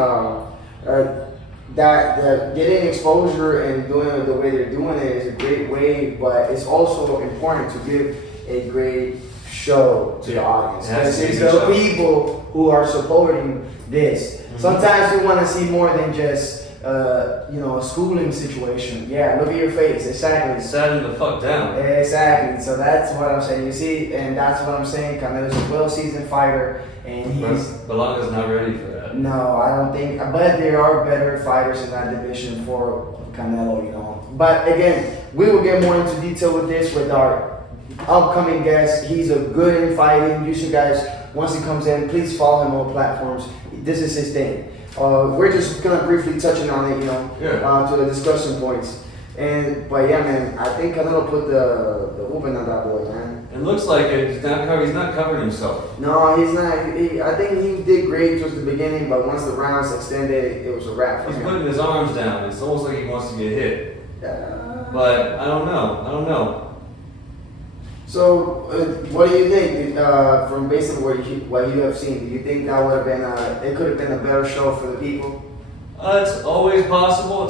That getting exposure and doing it the way they're doing it is a great way, but it's also important to give a great show to the audience. Because it's the people who are supporting this. Mm-hmm. Sometimes we want to see more than just a schooling situation. Yeah, look at your face. Exactly. Setting the fuck down. Exactly. So that's what I'm saying. You see, and that's what I'm saying. Canelo's a well-seasoned fighter, and he's. Berlanga's not ready for that. No, I don't think. But there are better fighters in that division for Canelo, But again, we will get more into detail with this with our upcoming guest. He's a good in fighting. You should guys, once he comes in, please follow him on platforms. This is his thing. We're just gonna briefly touching on it, to the discussion points. But yeah, man, I think Canelo put the whooping on that boy, man. It looks like it. He's not covering himself. No, he's not. I think he did great towards the beginning, but once the rounds extended, it was a wrap for him. He's putting his arms down. It's almost like he wants to get hit. But I don't know. So, what do you think from basically what you have seen? Do you think that would have been it could have been a better show for the people? It's always possible.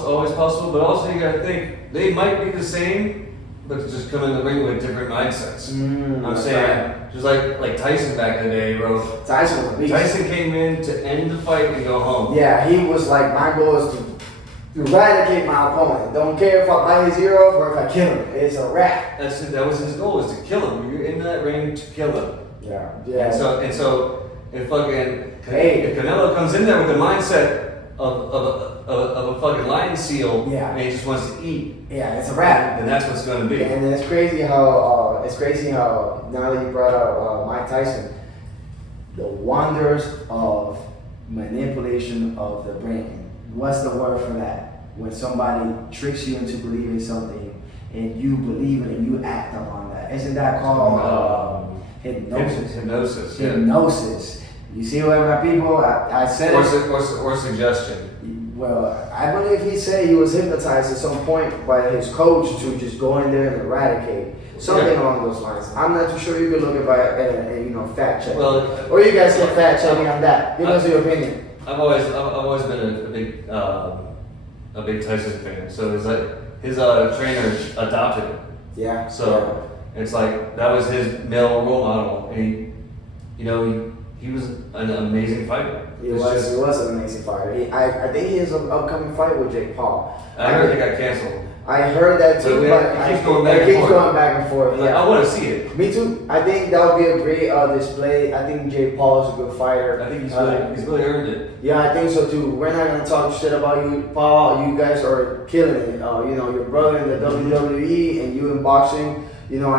But also you gotta think they might be the same, but just come in the ring with different mindsets. I'm saying just like Tyson back in the day, bro. Tyson was a beast. Tyson came in to end the fight and go home. Yeah, he was like, my goal is to eradicate my opponent. Don't care if I bite his ear off or if I kill him. It's a wrap. That was his goal, was to kill him. You're in that ring to kill him. Yeah. And so if Canelo comes in there with the mindset of a fucking lion seal, and he just wants to eat. Yeah, it's a wrap. And that's what's going to be. And it's crazy how now that you brought up Mike Tyson, the wonders of manipulation of the brain. What's the word for that? When somebody tricks you into believing something and you believe it and you act upon that. Isn't that called hypnosis? Hypnosis. You see what my people? I said or suggestion. Well, I believe he said he was hypnotized at some point by his coach to just go in there and eradicate something along those lines. I'm not too sure. You could look at fact check. Or you guys can fact check me on that. Give us your opinion. I've always been a big Tyson fan. So it's like his trainer adopted him. Yeah. So it's like that was his male role model, and he was an amazing fighter. He was an amazing fighter. I think he has an upcoming fight with Jake Paul. I heard he got canceled. I heard that too, but it keeps going back it and keeps forth. going back and forth. Like, Yeah. I want to see it. Me too. I think that would be a great display. I think Jay Paul is a good fighter. I think he's really earned it. Yeah, I think so too. We're not gonna talk shit about you, Paul. You guys are killing it. You know, your brother in the WWE and you in boxing. You know,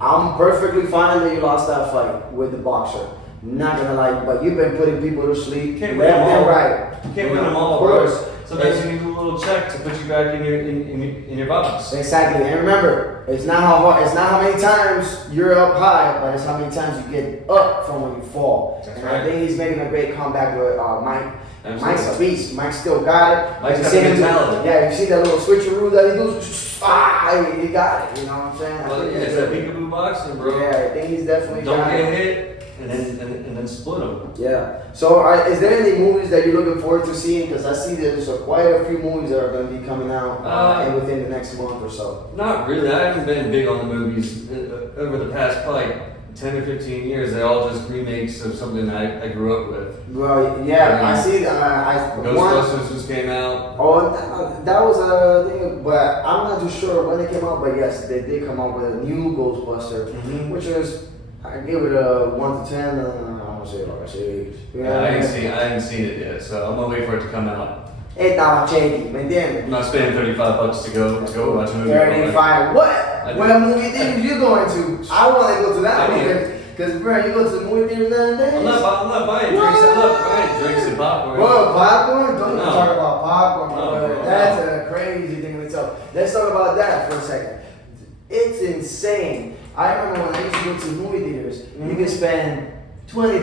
I'm perfectly fine that you lost that fight with the boxer. Not gonna lie, but you've been putting people to sleep. Can't win left them and all. right. You can't win them all, Of bro. course. Sometimes you need a little check to put you back in your box. Exactly, and remember, it's not how many times you're up high, but it's how many times you get up from when you fall. That's and right. I think he's making a great comeback with Mike. Absolutely. Mike's a beast. Mike still got it. Mike's You got see the him do- mentality. Yeah, you see that little switcheroo that he does. He got it. You know what I'm saying? I Well, think yeah, it's that peekaboo boxing, bro. Yeah, I think he's definitely Don't got get it. hit and then split them. Yeah. So, is there any movies that you're looking forward to seeing? Because I see there's quite a few movies that are going to be coming out and within the next month or so. Not really. I haven't been big on the movies over the past probably 10 or 15 years. They're all just remakes of something I grew up with. Well, yeah, I see. Ghostbusters just came out. Oh, that was a thing, but I'm not too sure when it came out. But yes, they did come out with a new Ghostbuster, which is I give it a 1 to 10. I'm gonna say like a 6. Yeah, I ain't seen it yet, so I'm gonna wait for it to come out. Estaba shaky, ¿me entiendes? I'm not spending $35 to go watch a movie. 35. What? I What movie theater you going to? I want to go to that I one did. because bro, you go to the movie theater nowadays. I'm not buying drinks. I'm not buying drinks and popcorn. Bro, popcorn? Don't even No. talk about popcorn, No, bro. bro. That's a crazy thing in itself. Let's talk about that for a second. It's insane. I remember when I used to go to movie theaters, you could spend $20.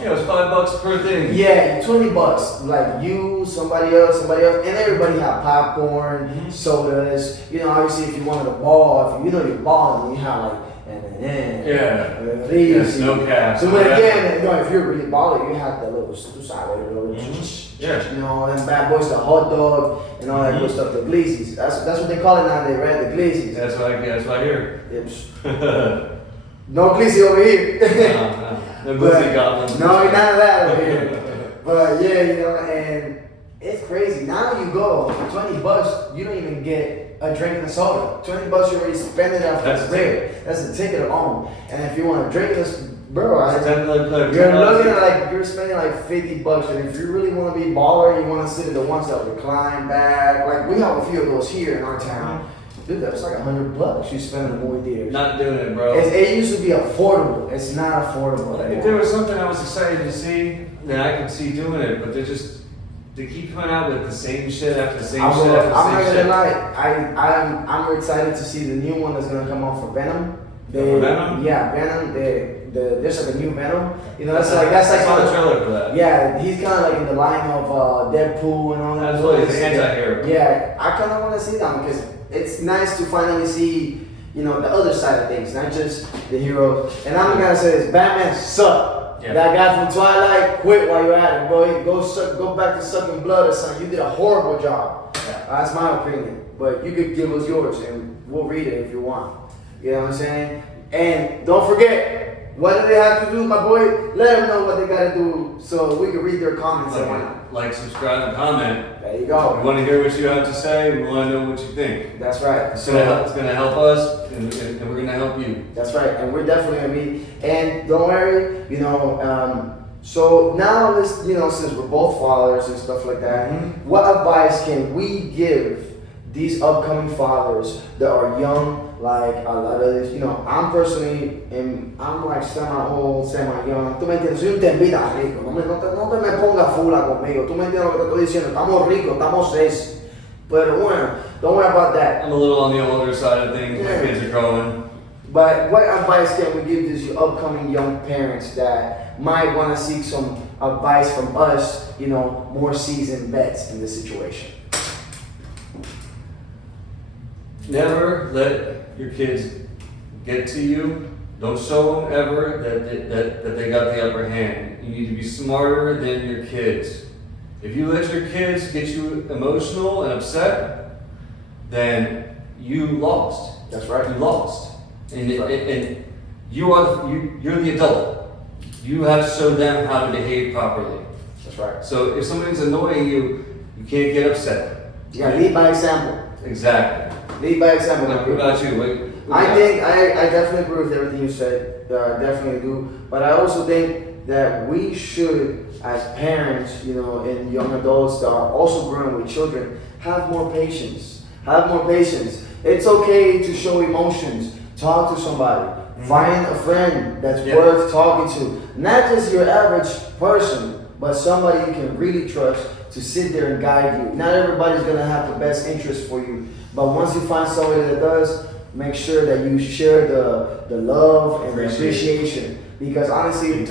Yeah, it was $5 per thing. Yeah, $20. Like you, somebody else, and everybody had popcorn, sodas. You know, obviously, if you wanted a ball, if you know you're balling, you have like Yeah, no caps. So but again, you know, if you're really balling, you have the little, Yeah. you know, and bad boys, the hot dog, and all that good stuff, the glizzies. That's what they call it nowadays, right? The glizzies. That's what I hear. No glizzy over here. No glizzy goblins. No, none of that over here. But yeah, you know, and it's crazy. Now you go for $20, you don't even get a drink and a soda. $20, you already spend it after That's the the break. That's the ticket alone. And if you want a drink, bro, It's $10. you're looking at like you're spending like $50. And if you really want to be baller, you want to sit in the ones that recline back. Like we have a few of those here in our town. Dude, that's like $100 you spend in the movie theaters. Not doing it, bro. It used to be affordable. It's not affordable If anymore. there was something I was excited to see, then I could see doing it. But they keep coming out with the same shit after the same I'm shit not after the same gonna shit. lie. I'm excited to see the new one that's gonna come out for Venom. For Venom? Yeah, Venom. There's like a new Venom. You know, that's I like saw the trailer for that. Yeah, he's kind of like in the line of Deadpool and all that. Absolutely, he's an anti-hero. Yeah, I kind of want to see that because it's nice to finally see, you know, the other side of things, not just the hero. And I'm gonna say this: Batman sucked. Yeah. That guy from Twilight, quit while you're at it, bro. Go back to sucking blood or something. You did a horrible job. Yeah. That's my opinion. But you could give us yours and we'll read it if you want. You know what I'm saying? And don't forget, what do they have to do, my boy? Let them know what they gotta do so we can read their comments and whatnot. Like, subscribe, and comment. There you We go. want to hear what you have to say. We want to know what you think. That's right. It's gonna help us, and we're gonna help you. That's right, and we're definitely gonna be. And don't worry, you know. So now, let's, you know, since we're both fathers and stuff like that, what advice can we give these upcoming fathers that are young? Like a lot of this, you know, I'm personally, I'm like semi-old, semi-young. Tú me entiendes, soy un tempita rico. No te me pongas fula conmigo. Tú me entiendes lo que te estoy diciendo. Estamos ricos, estamos seis. Pero bueno, don't worry about that. I'm a little on the older side of things. Yeah. My kids are growing. But what advice can we give these upcoming young parents that might want to seek some advice from us, you know, more seasoned vets in this situation? Never let your kids get to you. Don't show them ever that they got the upper hand. You need to be smarter than your kids. If you let your kids get you emotional and upset, then you lost. That's right. You lost. And, That's right. and you're the adult. You have to show them how to behave properly. That's right. So if something's annoying you, you can't get upset. You gotta lead by example. Exactly. Lead by example. What about you? I think I definitely agree with everything you said. Definitely do. But I also think that we should, as parents, and young adults that are also growing with children, have more patience. Have more patience. It's okay to show emotions. Talk to somebody. Find a friend that's worth talking to. Not just your average person, but somebody you can really trust to sit there and guide you. Not everybody's gonna have the best interest for you, but once you find somebody that does, make sure that you share the love and the appreciation. Because honestly,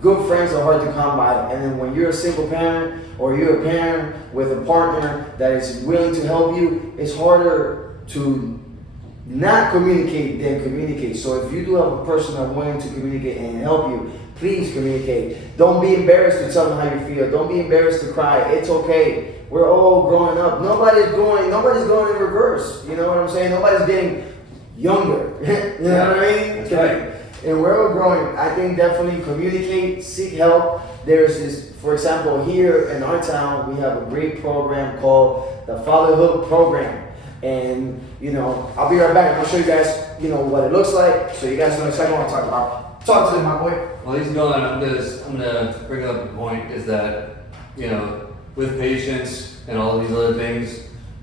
good friends are hard to come by. And then when you're a single parent or you're a parent with a partner that is willing to help you, it's harder to not communicate than communicate. So if you do have a person that's willing to communicate and help you, please communicate. Don't be embarrassed to tell them how you feel. Don't be embarrassed to cry. It's okay. We're all growing up. Nobody's going in reverse. You know what I'm saying? Nobody's getting younger. You know what I mean? That's right. And we're all growing. I think definitely communicate, seek help. There's this, for example, here in our town, we have a great program called the Fatherhood Program. And, I'll be right back. I'm going to show you guys, what it looks like. So you guys know exactly what I'm talking about. Talk to them, my boy. Well, he's going. I'm gonna bring up the point is that with patience and all these other things.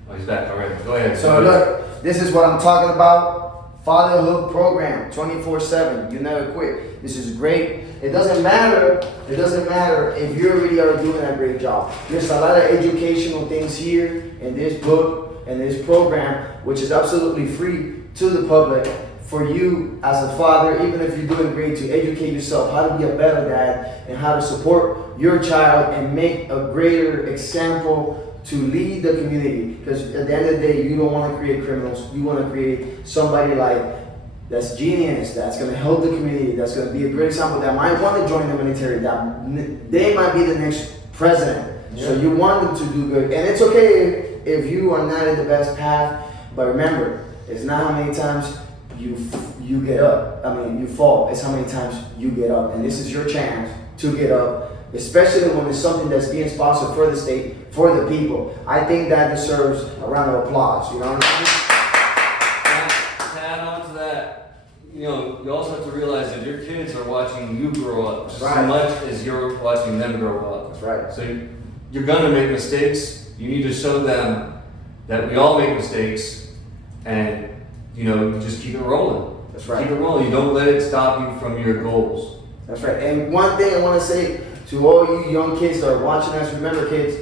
Oh, he's back already. Go ahead. So look, this is what I'm talking about. Fatherhood Program, 24/7. You never quit. This is great. It doesn't matter if you already are doing a great job. There's a lot of educational things here in this book and this program, which is absolutely free to the public. For you as a father, even if you're doing great, to educate yourself how to be a better dad and how to support your child and make a greater example to lead the community. Because at the end of the day, you don't want to create criminals. You want to create somebody that's genius, that's going to help the community, that's going to be a great example, that might want to join the military, that they might be the next president. Yeah. So you want them to do good. And it's okay if you are not in the best path, but remember, it's not how many times you get up. You fall. It's how many times you get up. And this is your chance to get up, especially when it's something that's being sponsored for the state, for the people. I think that deserves a round of applause. You know what I mean? To add on to that, you also have to realize that your kids are watching you grow up just as much as you're watching them grow up. That's right. So you're gonna make mistakes. You need to show them that we all make mistakes, and you just keep it rolling. That's right. Keep it rolling. You don't let it stop you from your goals. That's right. And one thing I want to say to all you young kids that are watching us, remember, kids,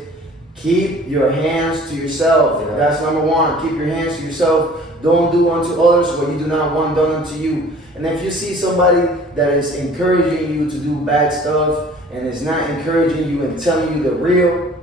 keep your hands to yourself. Yeah. That's number one. Keep your hands to yourself. Don't do unto others what you do not want done unto you. And if you see somebody that is encouraging you to do bad stuff and is not encouraging you and telling you the real,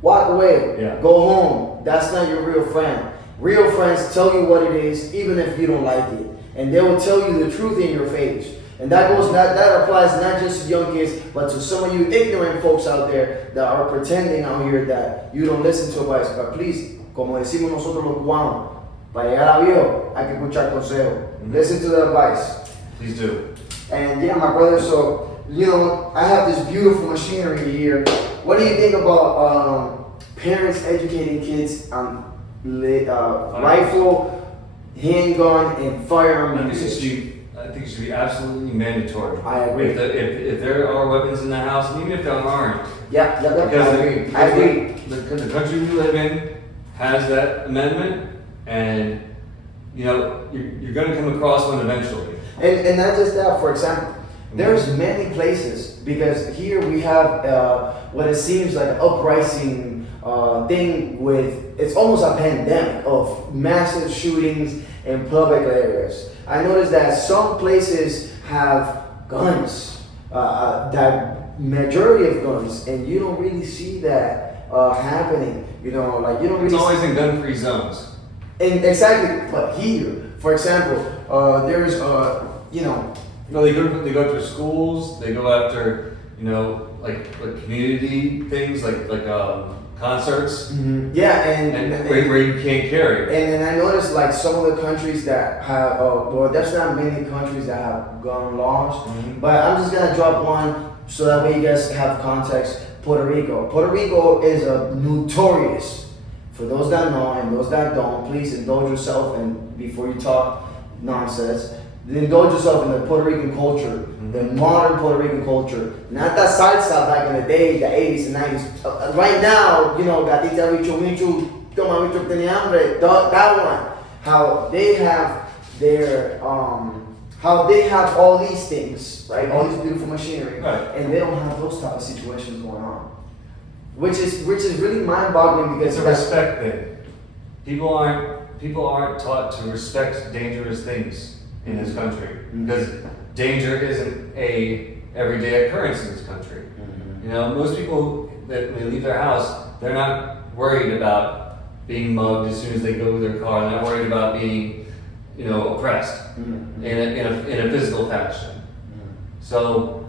walk away. Yeah. Go home. That's not your real friend. Real friends tell you what it is, even if you don't like it. And they will tell you the truth in your face. And that applies not just to young kids, but to some of you ignorant folks out there that are pretending out here that you don't listen to advice. But please, como decimos nosotros los cubanos, para llegar a viejo, hay que escuchar consejo. Mm-hmm. Listen to the advice. Please do. And yeah, my brother, so, I have this beautiful machinery here. What do you think about parents educating kids on rifle, handgun, and firearm usage? I think it should be absolutely mandatory. I agree. If there are weapons in the house, and even if there aren't. Yeah, I agree. Because the country we live in has that amendment, and you're going to come across one eventually. And not just that. For example, there's many places, because here we have what it seems like an uprising thing with, it's almost a pandemic of massive shootings in public areas. I noticed that some places have guns, that majority of guns, and you don't really see that happening. You don't really. It's always in gun-free zones. And exactly, but here, for example, there's they go after schools. They go after like community things like concerts. Mm-hmm. Yeah, and where you can't carry. And then I noticed some of the countries that have, there's not many countries that have gun laws, mm-hmm. but I'm just gonna drop one so that way you guys have context. Puerto Rico. Puerto Rico is notorious for those that know and those that don't, please indulge yourself and before you talk nonsense, indulge yourself in the Puerto Rican culture, the modern Puerto Rican culture, not that salsa back in the day, the 80s and 90s. Right now, you know, gatita bicho michu, toma bicho que tenía hambre, that one. How they have their how they have all these things, right? All this beautiful machinery, right. And they don't have those type of situations going on, which is really mind-boggling because It's a respect thing. People aren't taught to respect dangerous things in this country because danger isn't a everyday occurrence in this country. You know, most people that when they leave their house, they're not worried about being mugged as soon as they go to their car. They're not worried about being, you know, oppressed in a physical fashion. So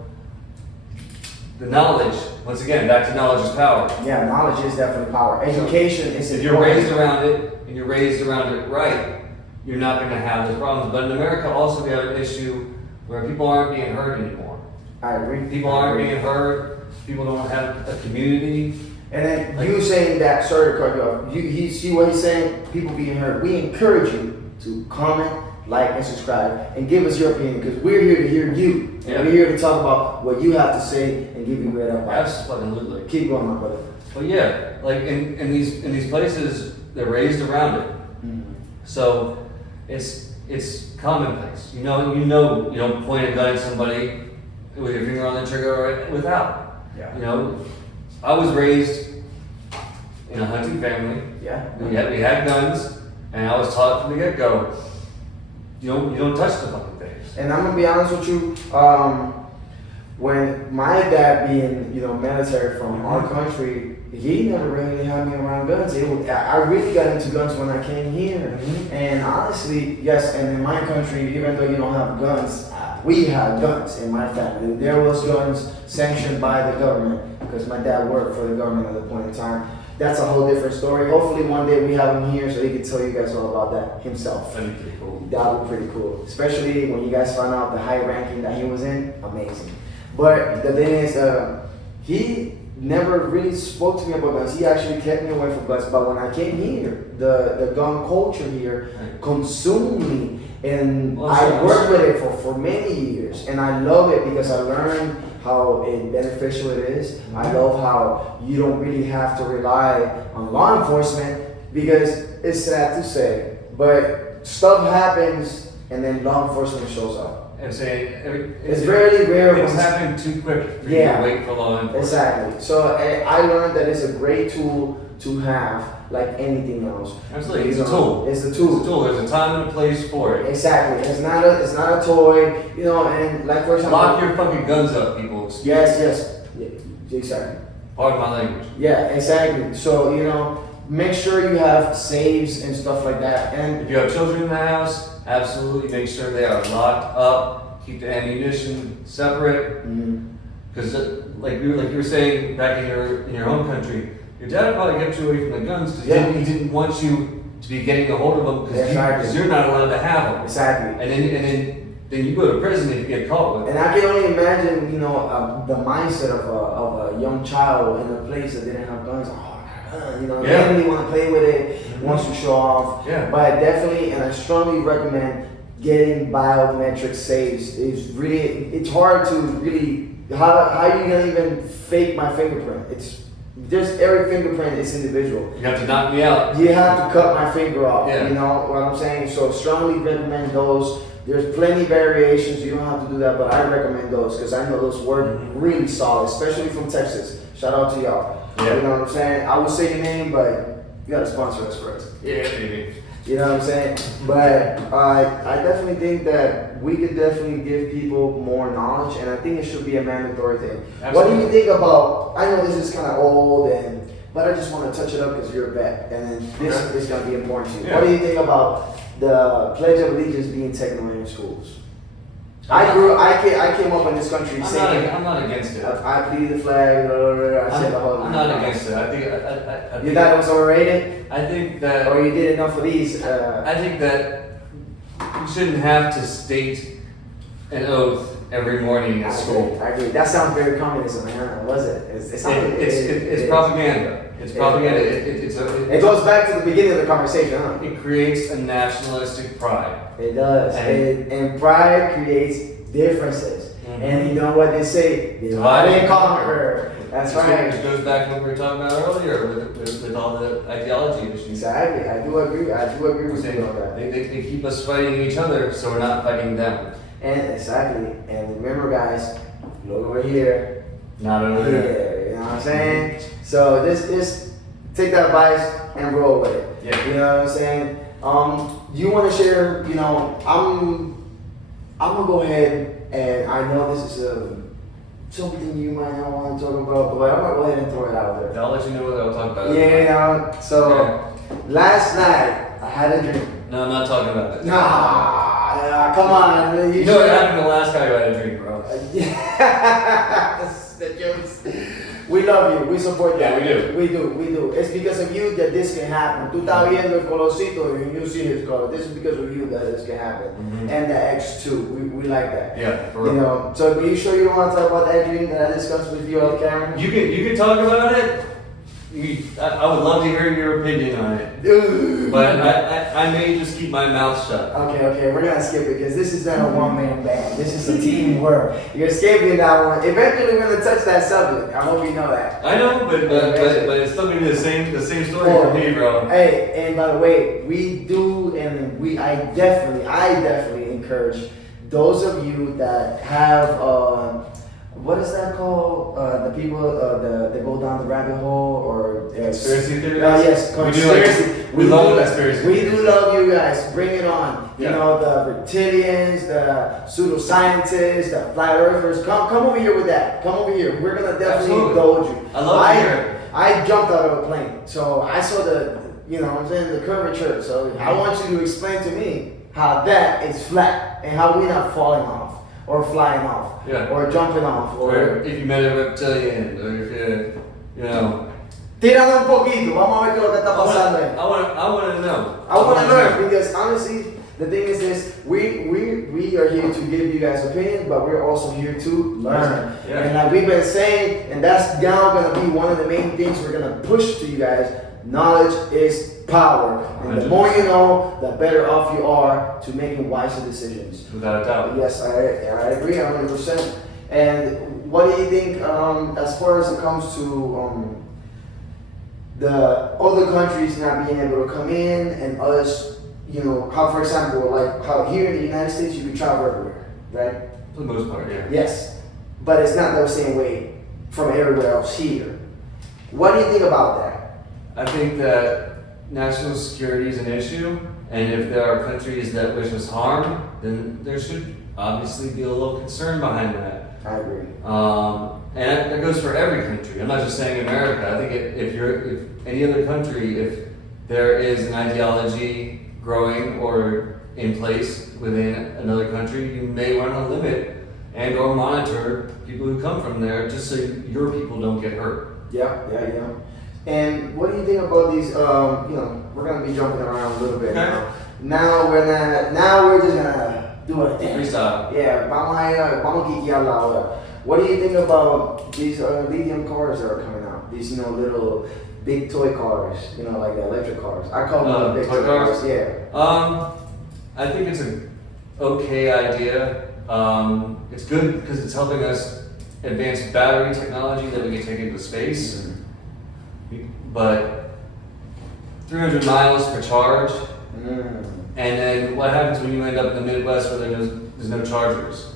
the knowledge, once again, back to knowledge is power. Yeah, knowledge is definitely power. Education is. If you're raised around it and you're raised around it right, you're not going to have those problems. But in America, also we have an issue where people aren't being heard anymore. I agree. People aren't being heard. People don't have a community. And then Like, you saying that, sorry to cut you off. He see what he's saying. People being heard. We encourage you to comment, like, and subscribe, and give us your opinion because we're here to hear you. And Yeah. we're here to talk about what you have to say and give you great advice. Absolutely. Keep going, my brother. But yeah, like in these places, they're raised around it. So it's commonplace. You don't point a gun at somebody with your finger on the trigger or without. Yeah. You know, I was raised in a hunting family. Yeah. We had guns, and I was taught from the get go. You don't touch the fucking things. And I'm gonna be honest with you. When my dad being, military from our country, he never really had me around guns. I really got into guns when I came here. And honestly, yes, and in my country, even though you don't have guns, we had guns in my family. There was guns sanctioned by the government because my dad worked for the government at the point in time. That's a whole different story. Hopefully one day we have him here so he can tell you guys all about that himself. That'd be pretty cool. That would be pretty cool. Especially when you guys find out the high ranking that he was in. Amazing. But the thing is, he never really spoke to me about guns. He actually kept me away from guns. But when I came here, the gun culture here consumed me. And I worked with it for many years. And I love it because I learned how beneficial it is. I love how you don't really have to rely on law enforcement because it's sad to say, but stuff happens and then law enforcement shows up. I'm saying It's very rare. It's happened too quick for you to wait for law enforcement. Exactly. So I learned that it's a great tool to have, like anything else. Absolutely, it's a tool. It's a tool. It's a tool. There's a time and a place for it. Exactly. It's not a toy, and like for example. Lock your fucking guns up, people. Yes. Yeah, exactly. Pardon my language. Yeah, exactly. So make sure you have safes and stuff like that. And If you have children in the house, absolutely make sure they are locked up. Keep the ammunition separate. Because, like you were saying back in your home country, your dad probably kept you away from the guns because he didn't want you to be getting a hold of them because you're not allowed to have them. Exactly. And then you go to prison if you get caught with them. And I can only imagine, the mindset of a young child in a place that didn't have guns. They really want to play with it, wants to show off. Yeah. But definitely, and I strongly recommend getting biometric safes. It's hard to really, how are you gonna even fake my fingerprint? Every fingerprint is individual. You have to knock me out. You have to cut my finger off. Yeah. You know what I'm saying? So strongly recommend those. There's plenty variations. You don't have to do that, but I recommend those because I know those work really solid, especially from Texas. Shout out to y'all. Yeah. You know what I'm saying? I would say your name, but you gotta sponsor us first. Yeah, maybe. You know what I'm saying? But I definitely think that we could definitely give people more knowledge, and I think it should be a mandatory thing. Absolutely. What do you think about? I know this is kind of old, but I just want to touch it up because you're a vet, and this is going to be important to you. Yeah. What do you think about the Pledge of Allegiance being taken away in schools? I came up in this country saying I'm not against it. I plead the flag. I said the whole. I'm not against it. I think You thought it was overrated, I think that. or you did enough of these? I think that you shouldn't have to state an oath every morning at school. I agree. That sounds very communism, man. Was it? It's propaganda. It's propaganda. It goes back to the beginning of the conversation, huh? It creates a nationalistic pride. It does. And pride creates differences. Mm-hmm. And you know what they say? Divide and conquer. That's right. Which goes back to what we were talking about earlier with all the ideology issues. Exactly. I do agree with you on that. They keep us fighting each other, so we're not fighting them. And exactly. And remember, guys, look over here. Not over there. You know what I'm saying? So this take that advice and roll with it. Yeah. You know what I'm saying? You want to share? You know, I'm gonna go ahead, and I know this is something you might not want to talk about, but I'm gonna go ahead and throw it out there. I'll let you know what I'll talk about. Yeah. So last night I had a drink. No, I'm not talking about that. Nah, come on. You know what happened to the last guy who had a drink, bro? The jokes. We love you. We support that. Yeah, we do. We do. It's because of you that this can happen. Tú estás viendo el colorcito and you see his color. This is because of you that this can happen. Mm-hmm. And the X2. We like that. Yeah, for real. You know. So, are you sure you don't want to talk about that dream that I discussed with you on camera? You can talk about it. I would love to hear your opinion on it. But I may just keep my mouth shut. Okay, we're gonna skip it because this is not a one-man band. This is a teamwork. You're escaping that one. Eventually, we're gonna touch that subject. I hope you know that. I know, but it's still gonna be the same story for me, bro. Hey, and by the way, we do, and I definitely encourage those of you that have what is that called? The people that go down the rabbit hole or conspiracy theories. Yes, conspiracy. We love conspiracy. We do love you guys. Bring it on. Yeah. You know, the reptilians, the pseudoscientists, the flat earthers. Come over here with that. Come over here. We're gonna definitely indulge you. I love to hear it. I jumped out of a plane, so I saw the curvature. So I want you to explain to me how that is flat and how we're not falling off. Or flying off, or jumping off, or if you met a reptilian, or if you know. Tírame un poquito, vamos a ver qué es lo que está pasando ahí. I want to know. I want to learn because honestly, the thing is this: we are here to give you guys opinions, but we're also here to learn. Yeah. And like we've been saying, and that's now gonna be one of the main things we're gonna push to you guys. Knowledge is power, and the more you know, the better off you are to making wiser decisions. Without a doubt. Yes, I agree 100%. And what do you think as far as it comes to the other countries not being able to come in and us, you know, how for example, like how here in the United States you can travel everywhere, right? For the most part, yeah. Yes, but it's not the same way from everywhere else here. What do you think about that? I think that national security is an issue, and if there are countries that wish us harm, then there should obviously be a little concern behind that. I agree. And that goes for every country. I'm not just saying America. I think if any other country, if there is an ideology growing or in place within another country, you may want to limit and or monitor people who come from there just so your people don't get hurt. Yeah. And what do you think about these? We're gonna be jumping around a little bit now. Now we're just gonna do a thing. Freestyle. Yeah, vamos a quiquear la hora. What do you think about these lithium cars that are coming out? These little big toy cars, like the electric cars. I call them big toy cars. Yeah. I think it's an okay idea. It's good because it's helping us advance battery technology that we can take into space. Mm-hmm. But 300 miles per charge, and then what happens when you end up in the Midwest where there's no chargers,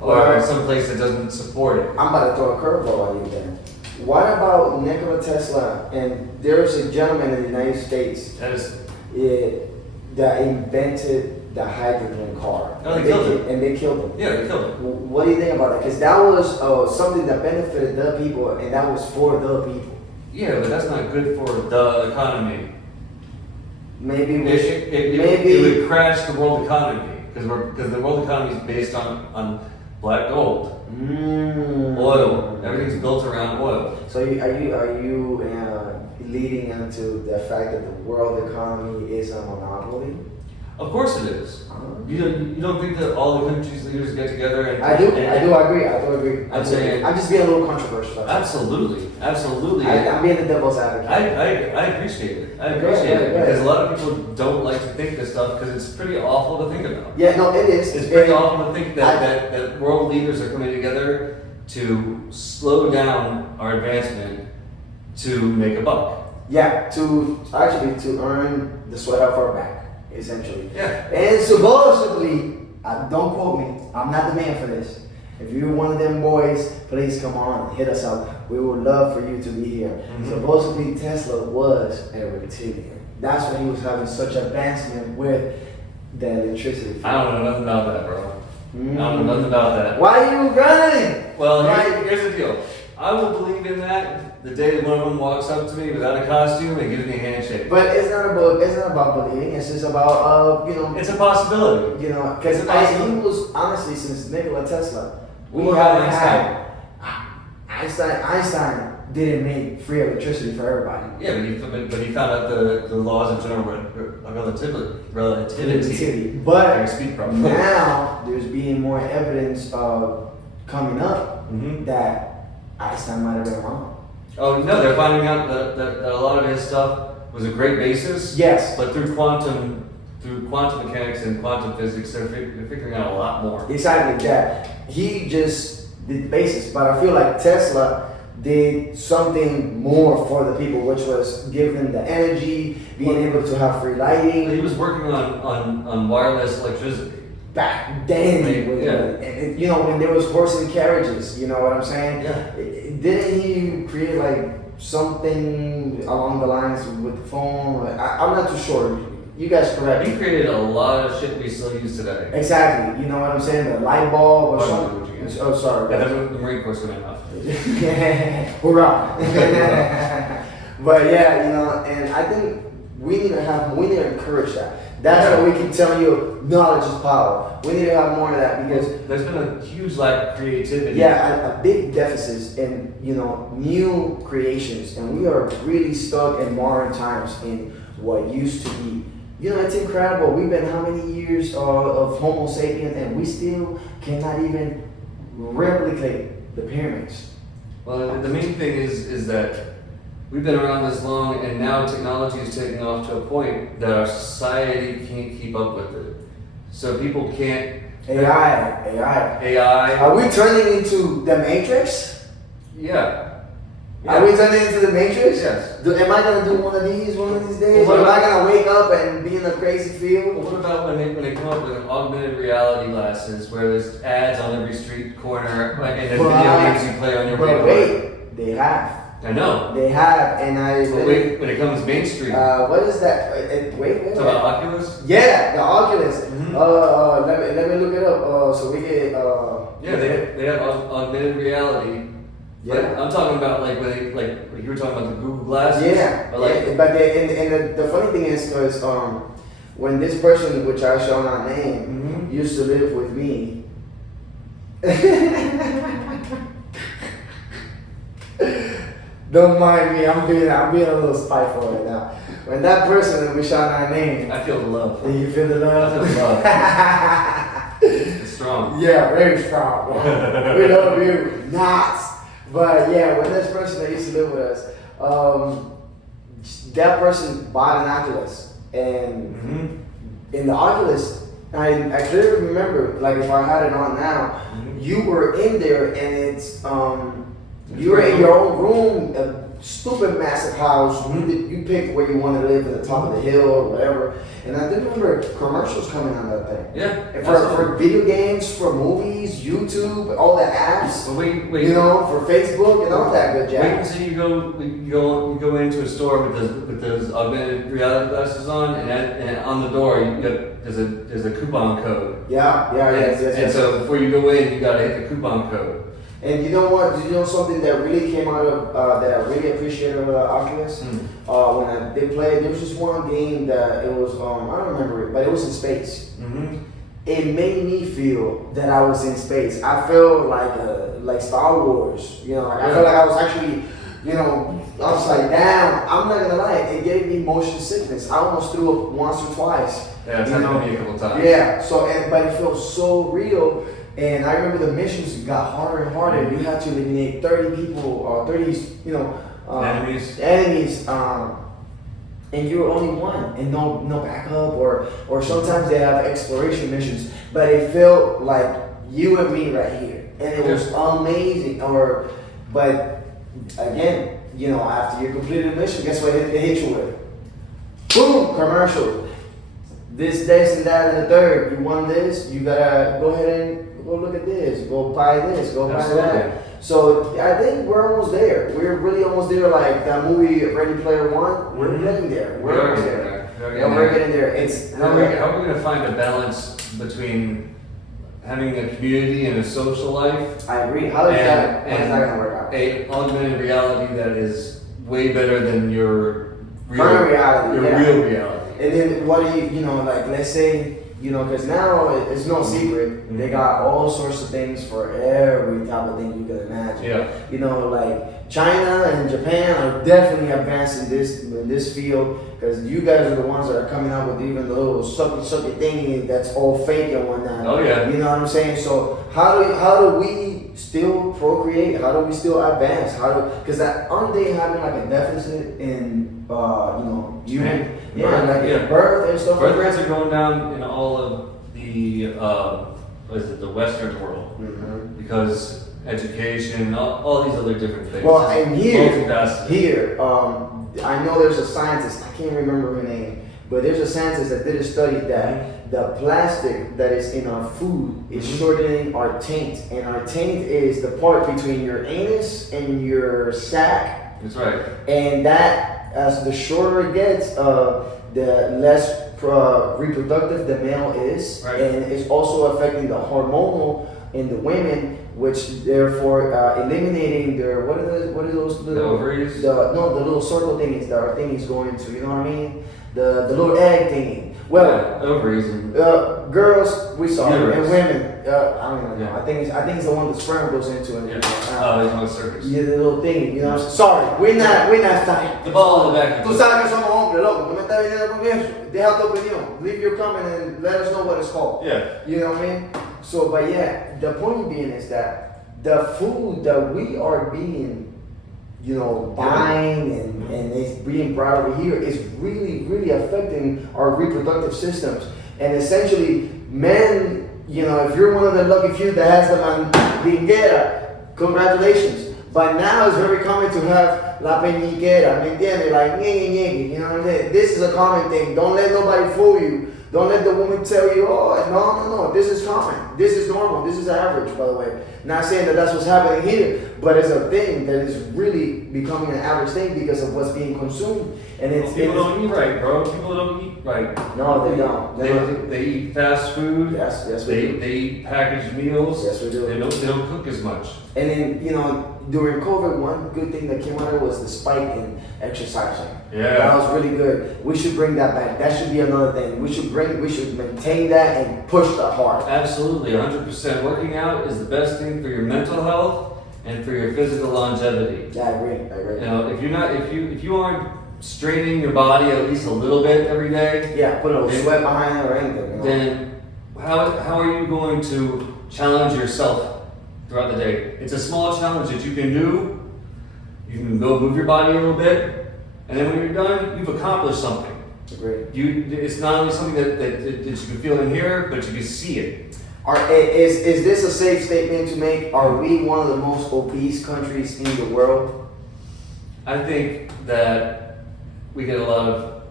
or some place that doesn't support it? I'm about to throw a curveball on you then. What about Nikola Tesla? And there's a gentleman in the United States that invented the hydrogen car. No, they killed him. And they killed him. Yeah, they killed him. What do you think about that? Because that was something that benefited the people, and that was for the people. Yeah, but that's not good for the economy. Maybe it would crash the world economy because the world economy is based on black gold, oil. Everything's built around oil. So are you leading into the fact that the world economy is a monopoly? Of course it is. You don't think that all the countries' leaders get together and I do agree. I'm saying I'm just being a little controversial. absolutely. I'm being the devil's advocate. I appreciate it. I appreciate it because a lot of people don't like to think this stuff because it's pretty awful to think about. Yeah, no, it is. It's pretty awful to think that world leaders are coming together to slow down our advancement to make a buck. Yeah, to earn the sweat off our back, essentially. Yeah. And supposedly, don't quote me, I'm not the man for this. If you're one of them boys, please come on, hit us up. We would love for you to be here. Mm-hmm. Supposedly, Tesla was a reptilian. That's why he was having such advancement with the electricity. I don't know nothing about that, bro. I don't know nothing about that. Why are you running? Well, here's the deal. I will believe in that the day that one of them walks up to me without a costume and gives me a handshake. But it's not about believing. It's just about It's a possibility. Because he was honestly, since Nikola Tesla, we Or haven't Einstein. had Einstein didn't make free electricity for everybody. Yeah, but he found out the laws of general relativity. But I can speak properly. now there's being more evidence of coming up Mhm. that Einstein might have been wrong. Oh no, they're finding out that a lot of his stuff was a great basis. Yes. But through quantum mechanics and quantum physics, they're figuring out a lot more. Exactly that. He just did the basis, but I feel like Tesla did something more for the people, which was give them the energy, being able to have free He lighting. was working on wireless electricity. Back then, and when there was horse and carriages, you know what I'm saying? Yeah. Didn't he create like something along the lines with the phone? I'm not too sure. You guys correct He me. created a lot of shit we still use today. Exactly. You know what I'm saying? The light bulb or Pardon something. me, what you Oh, sorry. Yeah, that's what the Marine Corps coming off. Hoorah! But yeah, and I think we need to encourage that. That's why we keep telling you knowledge is power. We need to have more of that because There's been a huge lack of creativity. a big deficit in new creations, and we are really stuck in modern times in what used to be. It's incredible. We've been how many years of Homo sapiens, and we still cannot even replicate the pyramids. Well, the main thing is that we've been around this long, and now technology is taking off to a point that our society can't keep up with it. So people can't. AI. Are we turning into the Matrix? Yeah. Are we turning into the Matrix? Yes. Am I gonna do one of these days? Well, Or am I gonna wake up and be in a crazy field? What about when they come up with augmented reality glasses where there's ads on every street corner and the video games you play on your But radar? wait, they have. I know. They have, and But wait, when it comes mainstream, what is that? Wait. talk about Oculus. Yeah, the Oculus. Mhm. Let me look it up. So we get. Yeah, they have augmented reality. Yeah. But I'm talking about like you were talking about the Google glasses. Yeah, But like, yeah, but the funny thing is, because when this person, which I shall not name, Mhm. used to live with me. Don't mind me. I'm being a little spiteful right now. When that person that we shall not name, I feel the love. do you feel the love? I feel the love. It's strong. Yeah, very strong. We love you. Not. But yeah, when this person that used to live with us, that person bought an Oculus, and Mm-hmm. in the Oculus, I clearly remember, like if I had it on now, you were in there, and it's you were in your own room, a stupid massive house. You pick where you want to live, at the top of the hill or whatever. And I do remember commercials coming on that thing. Yeah. And for video games, for movies, YouTube, all the apps. But wait. For Facebook and all that good jazz. Wait until you go into a store with those augmented reality glasses on, and on the door there's a coupon code. Yes. And so before you go in, you gotta hit the coupon code. And you know what? You know something that really came out of that I really appreciated about the Oculus? When they played, there was just one game that it was I don't remember it, but it was in space. Mm-hmm. It made me feel that I was in space. I felt like Star Wars. I felt like I was actually you know, upside down. I'm not gonna lie, it gave me motion sickness. I almost threw up once or twice. Yeah, it's happened to me a couple times. Yeah, so but it felt so real. And I remember the missions got harder and harder. You had to eliminate 30 people or 30, you know, enemies. And you were only one, and no backup, or sometimes they have exploration missions. But it felt like you and me right here, and it was amazing. But again, you know, after you completed the mission, guess what? It hit you with? Boom! Commercial. This, and that, and the third. You won this. You gotta go ahead and go look at this. Go buy this. Go buy that. So I think we're almost there. We're really almost there. Like that movie Ready Player One. We're getting there. We're getting there. We're getting there. It's how are we going to find a balance between having a community and a social life? I agree. How is that? How is that going to work out? A augmented reality that is way better than your real reality. Real reality. And then what do you know? Like let's say. You know, because now it's no secret. They got all sorts of things for every type of thing you can imagine. Yeah. You know, like China and Japan are definitely advancing in this field because you guys are the ones that are coming out with even the little sucky thingy that's all fake and whatnot. Oh yeah. You know what I'm saying? So how do we still procreate? How do we still advance? Because aren't they having like a deficit in human birth and stuff? Birth rates are going down in all of the the Western world because education, all these other different things. Well, and here, I know there's a scientist. I can't remember her name, but there's a scientist that did a study that the plastic that is in our food is shortening our taint, and our taint is the part between your anus and your sac. That's right. And that, as the shorter it gets, the less reproductive the male is, and it's also affecting the hormonal in the women, which therefore eliminating their what are those little the ovaries? The little circle thingies that our thingies go into. You know what I mean? The little egg thingy. Well, ovaries and girls we saw it, and women. I don't know. Yeah. I think it's the one the sperm goes into. And there's no surface. Yeah, the little thing. You know. Sorry, we're not starting. The ball in the back. Tú sabes que somos hombres, loco. Tú me estás viniendo con eso. Deja tu opinión. Leave your comment and let us know what it's called. Yeah. You know what I mean? So, but yeah, the point being is that the food that we are being, buying and it's being brought over here is really, really affecting our reproductive systems. And essentially, men, if you're one of the lucky few that has the mandinguera, congratulations. But now it's very common to have la peñiquera, ¿me entiendes? Like, you know what I'm saying? This is a common thing. Don't let nobody fool you. Don't let the woman tell you, no, this is common. This is normal. This is average, by the way. Not saying that that's what's happening here, but it's a thing that is really becoming an average thing because of what's being consumed. And people don't eat right, bro. People don't eat right. No, they don't. They eat fast food. Yes, we do. They eat packaged meals. Yes, we do. They don't cook as much. And then, during COVID, one good thing that came out of it was the spike in exercising. Yeah. That was really good. We should bring that back. That should be another thing. We should maintain that and push that hard. Absolutely, 100%. Working out is the best thing for your mental health and for your physical longevity. Yeah, I agree. If you aren't straining your body at least a little bit every day, put a little sweat behind it or anything. Then how are you going to challenge yourself throughout the day? It's a small challenge that you can do. You can go move your body a little bit, and then when you're done, you've accomplished something. Great. It's not only something that you can feel in here, but you can see it. Is this a safe statement to make? Are we one of the most obese countries in the world? I think that we get a lot of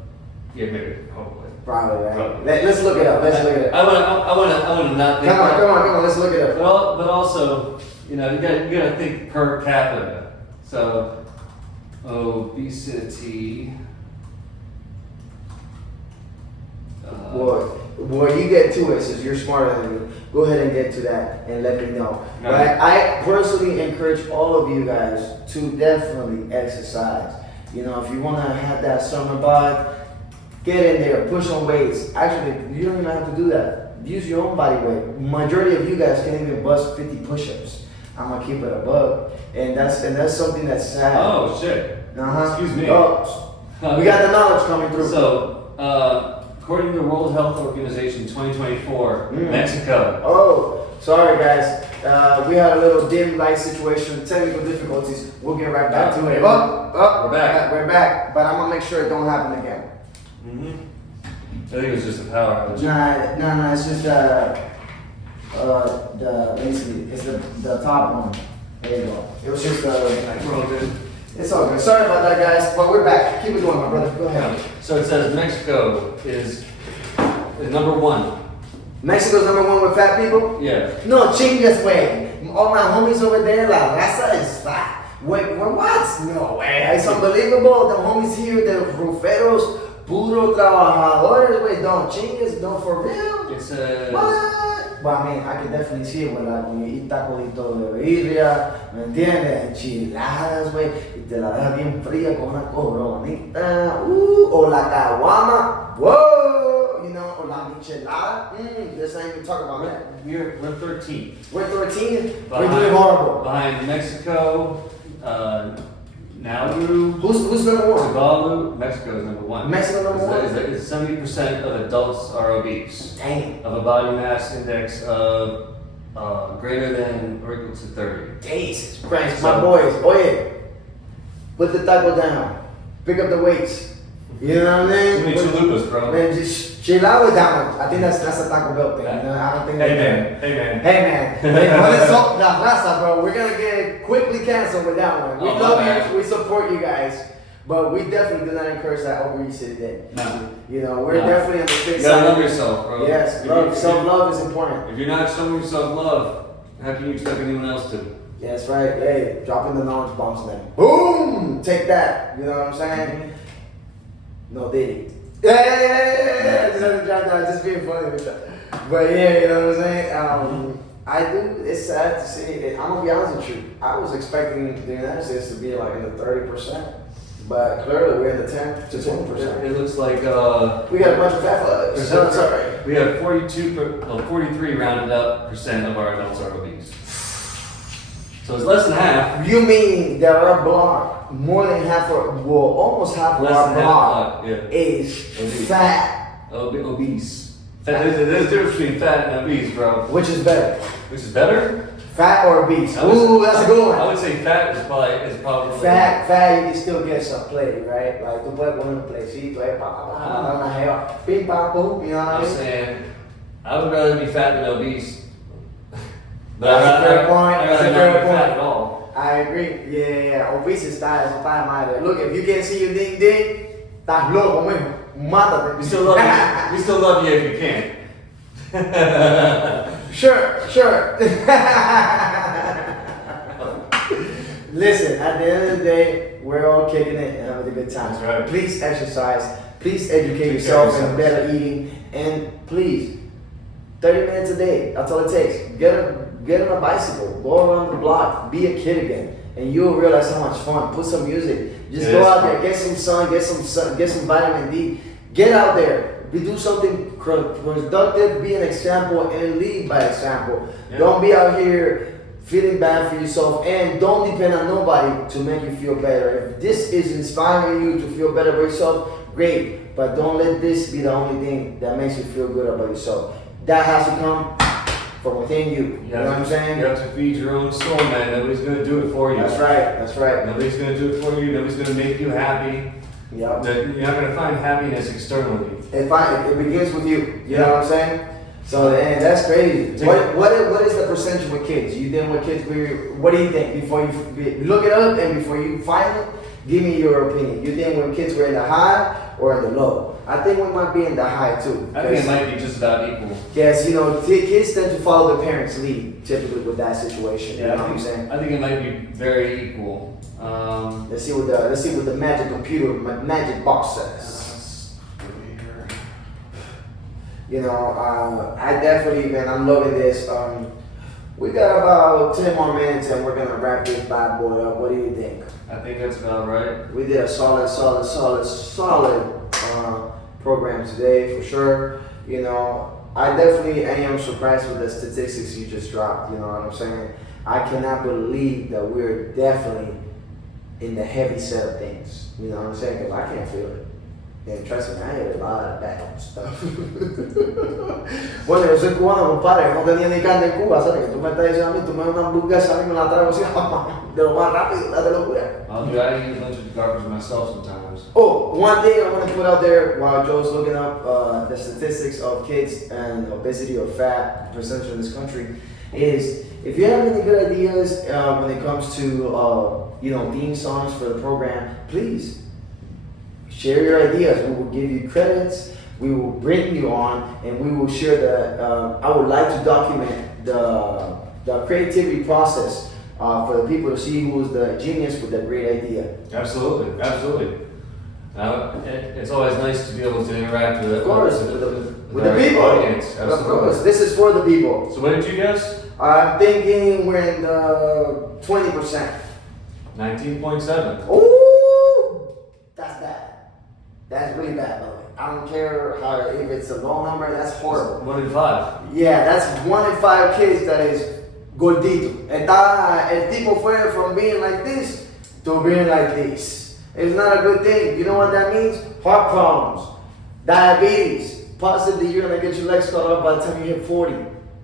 maybe probably. Probably, right? Probably. Let's look it up. I want to not think. Come on. Let's look it up. Well, but also, you got to think per capita. So, obesity. Well, you get to it since you're smarter than me. Go ahead and get to that and let me know. No. Right? I personally encourage all of you guys to definitely exercise. If you want to have that summer bod, get in there, push on weights. Actually, you don't even have to do that. Use your own body weight. Majority of you guys can't even bust 50 push-ups. I'm gonna keep it above, and that's something that's sad. Oh shit. Excuse me. Oh, we got the knowledge coming through. So, according to the World Health Organization 2024, Mexico. Oh, sorry guys. We had a little dim light situation, technical difficulties. We'll get right back to it. We're back. We're back. But I'm gonna make sure it don't happen again. I think it was just a power outage. No, it's just let me see, it's the top one. There you go. It was just We're all good. it's all good. Sorry about that, guys, but we're back. Keep it going, my brother. Go ahead. So it says Mexico is number one. Mexico's number one with fat people? Yeah. No, chingas, way. All my homies over there, la raza is fat. Wait, what? No way. It's unbelievable. The homies here, the ruferos, puro trabajadores, wait, don't chingas, don't for real. It's a. What? Well, I mean, I can definitely see it when you eat tacolito de birria, ¿me entiendes? Enchiladas, güey, y te la dejas bien fría con una coronita, o la caguama, whoa, you know, or la michelada, let's not even talk about that. We're 13. We're 13, we're doing horrible. Behind Mexico, Nauru, Who's number one? Tuvalu, Mexico is number one. Mexico number one? It's 70% of adults are obese. Dang. Of a body mass index of greater than or equal to 30. Jesus Christ, my boys, oye, put the taco down, pick up the weights. You know what I mean? Too many chalupas, bro. Man, just chill out with that one. I think that's a Taco Bell thing. You know, I don't think. Hey man. Hey, what is up, la raza, bro? We're gonna get quickly canceled with that one. We love you. We support you guys, but we definitely do not encourage that obesity thing. No. You know, we're definitely on the fit You side. gotta love yourself, bro. Yes, self-love is important. If you're not showing yourself love, how can you expect anyone else to? Yeah, that's right. Hey, dropping the knowledge bombs then. Boom! Take that. You know what I'm saying? No, Diddy. Yeah. Just being funny with that. But yeah, you know what I'm saying? I do. It's sad to see it. I'm gonna be honest with you. I was expecting the United States to be like in the 30%, but clearly we're in the 10 to 20%. It looks like We got a bunch of fat fucks. So it's alright. we have 43 rounded up percent of our adults are obese. So it's less than half. You mean that our block, more than half, almost half of Less our than half block block, yeah. is Obese. fat. Obese. There's a difference between fat and obese, bro. Which is better? Which is better? Fat or obese? I would- Ooh, that's a good one. I would say fat is probably Fat, you can still get some play, right? Like, tú puedes poner un playcito, dar una jeva, pim, pam, pum, you know what I I'm mean? saying I would rather be fat than obese. But That's a fair point. I'd That's a rather fair not be fat point. at all. I agree. Yeah. Obese está, eso está de madre. Look, if you can't see your ding ding, estás loco, mijo. Mátate. We still love you. We still love you if you can. Sure. Listen, at the end of the day, we're all kicking it and having a good time. That's right. Please exercise. Please educate Take yourself care of in better eating. And please, 30 minutes a day. That's all it takes. Get on a bicycle. Go around the block. Be a kid again. And you'll realize how much fun. Put some music. Just go out there. Get some sun. Get some vitamin D. Get out there. Do something productive. Be an example and lead by example. Yeah. Don't be out here feeling bad for yourself, and don't depend on nobody to make you feel better. If this is inspiring you to feel better about yourself, great. But don't let this be the only thing that makes you feel good about yourself. That has to come from within you. You know what I'm saying? You have to feed your own soul, man. Nobody's gonna do it for you. That's right. Nobody's gonna do it for you. Nobody's gonna make you happy. Yeah. You're not gonna find happiness externally. It begins with you. You know what I'm saying? So and that's crazy. What is the percentage with kids? You dealing with kids? What do you think? Before you look it up and before you find it, give me your opinion. You dealing with kids who are in the high or in the low? I think we might be in the high too. I think it might be just about equal. Yes, you know, kids tend to follow their parents' lead typically with that situation. You know what I'm saying? I think it might be very equal. Let's see what the magic computer, magic box says. You know, I definitely, man, I'm loving this. We got about 10 more minutes and we're gonna wrap this bad boy up. What do you think? I think that's about right. We did a solid program today for sure. You know, I am surprised with the statistics you just dropped. You know what I'm saying? I cannot believe that we're definitely in the heavy set of things. You know what I'm saying? Because I can't feel it. And trust me, I had a lot of bad stuff. Bueno, yo soy cubano, compadre, no tenía ni carne en Cuba, ¿sabes? Que tú me estás diciendo a mí, tú me das una hamburguesa, a mí me la trago así, de lo más rápido, la de locura. Dude, I eat a bunch of garbage myself sometimes. Oh, one thing I want to put out there while Joe's looking up the statistics of kids and obesity or fat percentage in this country is if you have any good ideas when it comes to theme songs for the program, please share your ideas. We will give you credits. We will bring you on, and we will share I would like to document the creativity process for the people to see who's the genius with that great idea. Absolutely, absolutely. It's always nice to be able to interact with, Of course, with the people. Audience. Absolutely. Of course, this is for the people. So what did you guess? I'm thinking we're in the 20%. 19.7. Ooh, that's bad. That's really bad, by the way. I don't care if it's a low number, that's horrible. 1 in 5. Yeah, that's 1 in 5 kids that is gordito. El tipo fue from being like this to being like this. It's not a good thing. You know what that means? Heart problems, diabetes. Possibly you're gonna get your legs cut off by the time you hit 40.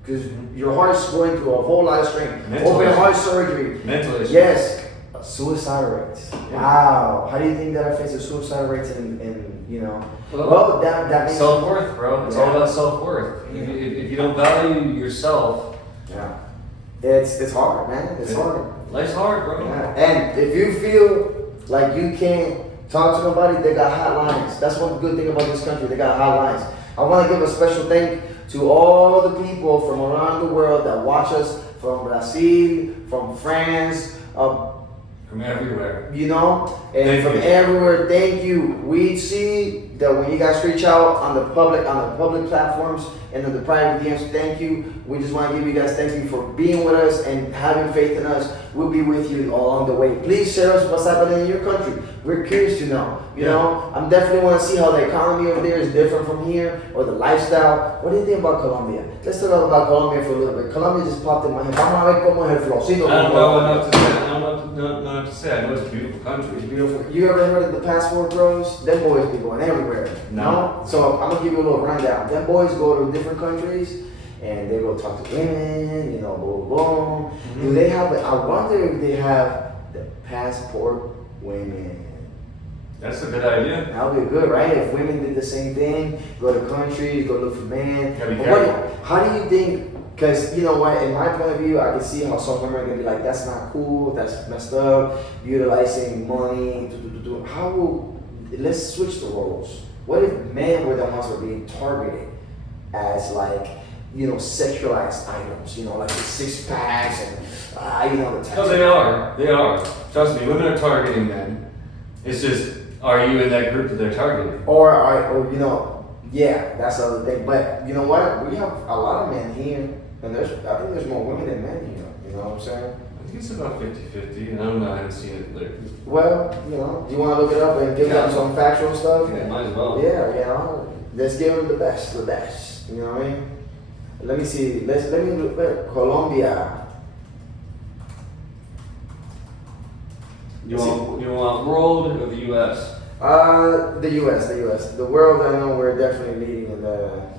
Because your heart's going through a whole lot of strain. Open heart surgery. Mental issues. Yes. Suicide rates. Yeah. Wow. How do you think that affects the suicide rates well, that makes self-worth, bro. It's all about self-worth. Yeah. If you don't value yourself, yeah, it's hard, man. It's hard. Life's hard, bro. Yeah. And if you feel like you can't talk to nobody, they got hotlines. That's one good thing about this country. They got hotlines. I want to give a special thank to all the people from around the world that watch us from Brazil, from France, from everywhere. And from everywhere. Thank you. We see that when you guys reach out on the public platforms and on the private DMs, thank you. We just want to give you guys thank you for being with us and having faith in us. We'll be with you along the way. Please share us what's happening in your country. We're curious to know. You know, I'm definitely want to see how the economy over there is different from here, or the lifestyle. What do you think about Colombia? Let's talk about Colombia for a little bit. Colombia just popped in my head. Vamos a ver cómo es el flowcito. I don't know enough to say. I don't know enough to say. I know it's a beautiful country. It's beautiful. You ever heard of the passport bros? Them boys be going everywhere. No. So I'm gonna give you a little rundown. Them boys go to different countries and they go talk to women, boom, boom. Mm-hmm. Do they have? I wonder if they have the passport women. That's a good idea. That would be good, right? If women did the same thing, go to countries, go look for men. How do you think? Because you know what, in my point of view, I can see how some women are gonna be like, that's not cool, that's messed up, utilizing money. Let's switch the roles. What if men were the ones who are being targeted as sexualized items, like the six packs and the tattoos? No, they are. Trust me, women are targeting men. It's just, are you in that group that they're targeting? Yeah, that's the other thing. But you know what? We have a lot of men here, and I think there's more women than men here. You know what I'm saying? I think it's about 50-50, and I don't know, I haven't seen it lately. Well, do you want to look it up and give them some factual stuff? Yeah, might as well. Yeah, let's give them the best. You know what I mean? Let me see. Let me look at Colombia. You want world or the U.S.? The U.S. The world, I know we're definitely leading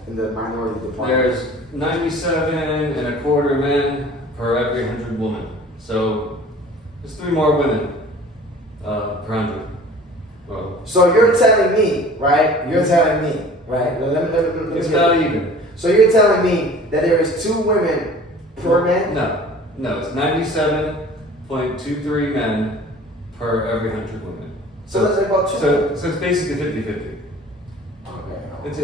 in the minority department. There's 97.25 men per every 100 women. So there's 3 more women per 100. Well, so you're telling me, right? Let me it's about even. So you're telling me that there is 2 women per man? No, it's 97.23 men per every 100 women. So that's about 2. So it's basically 50-50. Okay. It's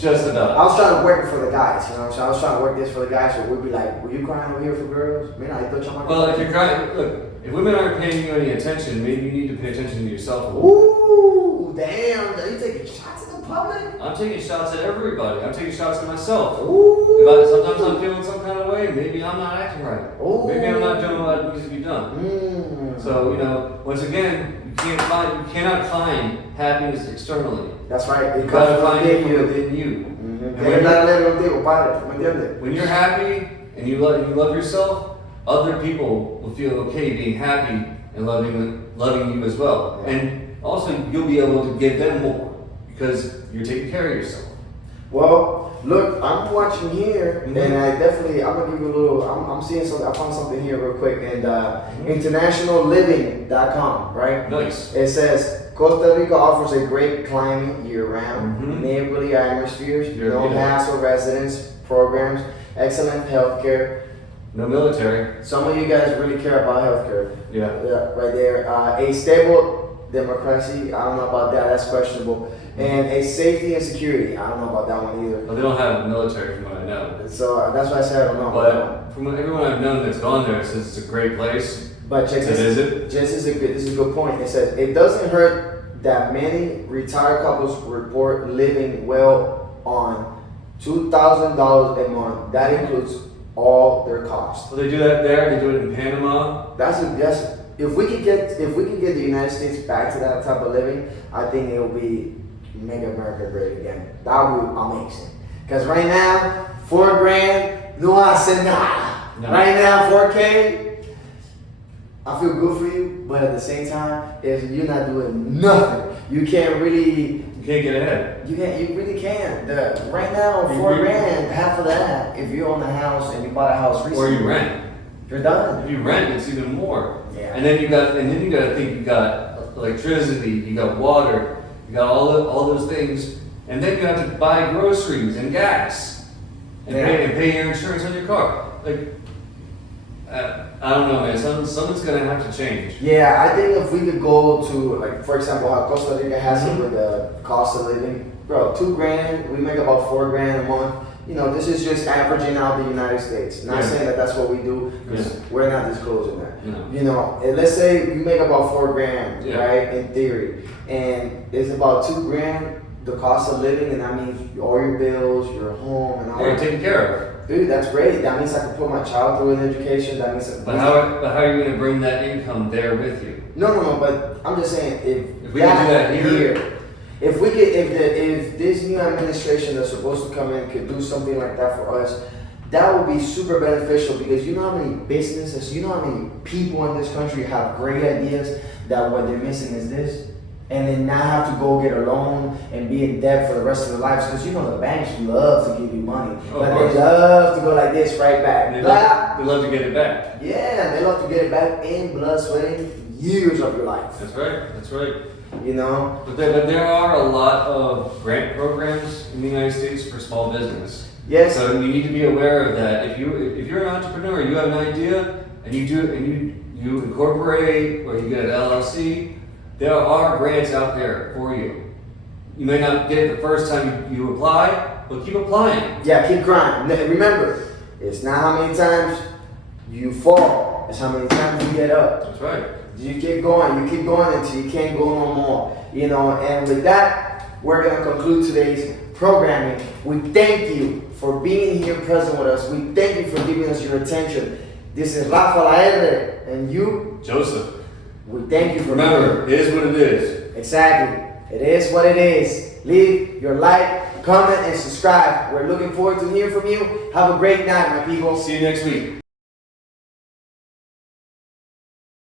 just about. I was trying to work it for the guys, I was trying to work this for the guys, so we'd be like, were you crying over here for girls? Well, if you're crying, look, if women aren't paying you any attention, maybe you need to pay attention to yourself a little. Ooh, damn, are you taking shots at the public? I'm taking shots at everybody. I'm taking shots at myself. Ooh. Sometimes I'm feeling some kind of way. Maybe I'm not acting right. Ooh. Maybe I'm not doing what needs to be done. So, once again, you cannot find happiness externally. That's right. You gotta find it within you. Mm-hmm. When you're happy and you love yourself, other people will feel okay being happy and loving you as well. Yeah. And also you'll be able to give them more because you're taking care of yourself. Well, look, I'm watching here, Mhm. and I'm gonna give you a little. I'm seeing something. I found something here real quick, and internationalliving.com, right? Nice. It says Costa Rica offers a great climate year-round, Mhm. neighborly atmospheres, You're no beautiful. hassle residence programs, excellent healthcare. No military. Some of you guys really care about healthcare. Yeah. Yeah, right there. A stable democracy. I don't know about that. That's questionable. And a safety and security. I don't know about that one either. Well, they don't have military from what I know. So that's why I said I don't know. But from everyone I've known that's gone there, it says it's a great place But check to this. visit. This is a good point. It says it doesn't hurt that many retired couples report living well on $2,000 a month. That includes all their costs. Well, they do that there. They do it in Panama. That's if we could get the United States back to that type of living, I think it will be make America great again. That would be amazing. Because right now, $4,000, no hace nada. No. Right now, 4K, I feel good for you, but at the same time, if you're not doing nothing, you can't really. You can't get ahead. You really can't. Right now, You $4,000, half of that, if you own a house and you bought a house recently, Or you rent. you're done. If you rent, it's even more. Yeah. And then you got to think you got electricity, you got water, you got all those things, and then you have to buy groceries and gas, and pay your insurance on your car. Like, I don't know, man. Something's gonna have to change. Yeah, I think if we could go to, like, for example, how Costa Rica has it with the cost of living, bro, $2,000, we make about $4,000 a month. You know, this is just averaging out the United States. Not Yeah. saying that that's what we do, because we're not disclosing that. No. You know, and let's say you make about $4,000, Yeah. right, in theory, and it's about $2,000 the cost of living, and that means all your bills, your home, and all You're that. taken care of. Dude, that's great. That means I can put my child through an education. That means. But how are you gonna bring that income there with you? No. But I'm just saying, If we can do that here. if we could, if this new administration that's supposed to come in could do something like that for us, that would be super beneficial, because you know how many businesses, you know how many people in this country have great ideas that what they're missing is this. And then now have to go get a loan and be in debt for the rest of their lives, because you know the banks love to give you money, Of but course. they love to go like this right back. They Blah. love to get it back. Yeah, they love to get it back in blood, sweat, and years of your life. That's right. That's right. You know? But there are a lot of grant programs in the United States for small business. Yes. So you need to be aware of that. If you're an entrepreneur, you have an idea, and you incorporate or you get an LLC. There are grants out there for you. You may not get it the first time you apply, but keep applying. Yeah, keep grinding. Remember, it's not how many times you fall, it's how many times you get up. That's right. You keep going until you can't go no more. You know, and with that, we're gonna conclude today's programming. We thank you for being here present with us. We thank you for giving us your attention. This is Rafa Laedre, and you, Joseph. we thank you for Remember, it is what it is. Exactly. It is what it is. Leave your like, comment, and subscribe. We're looking forward to hearing from you. Have a great night, my people. See you next week.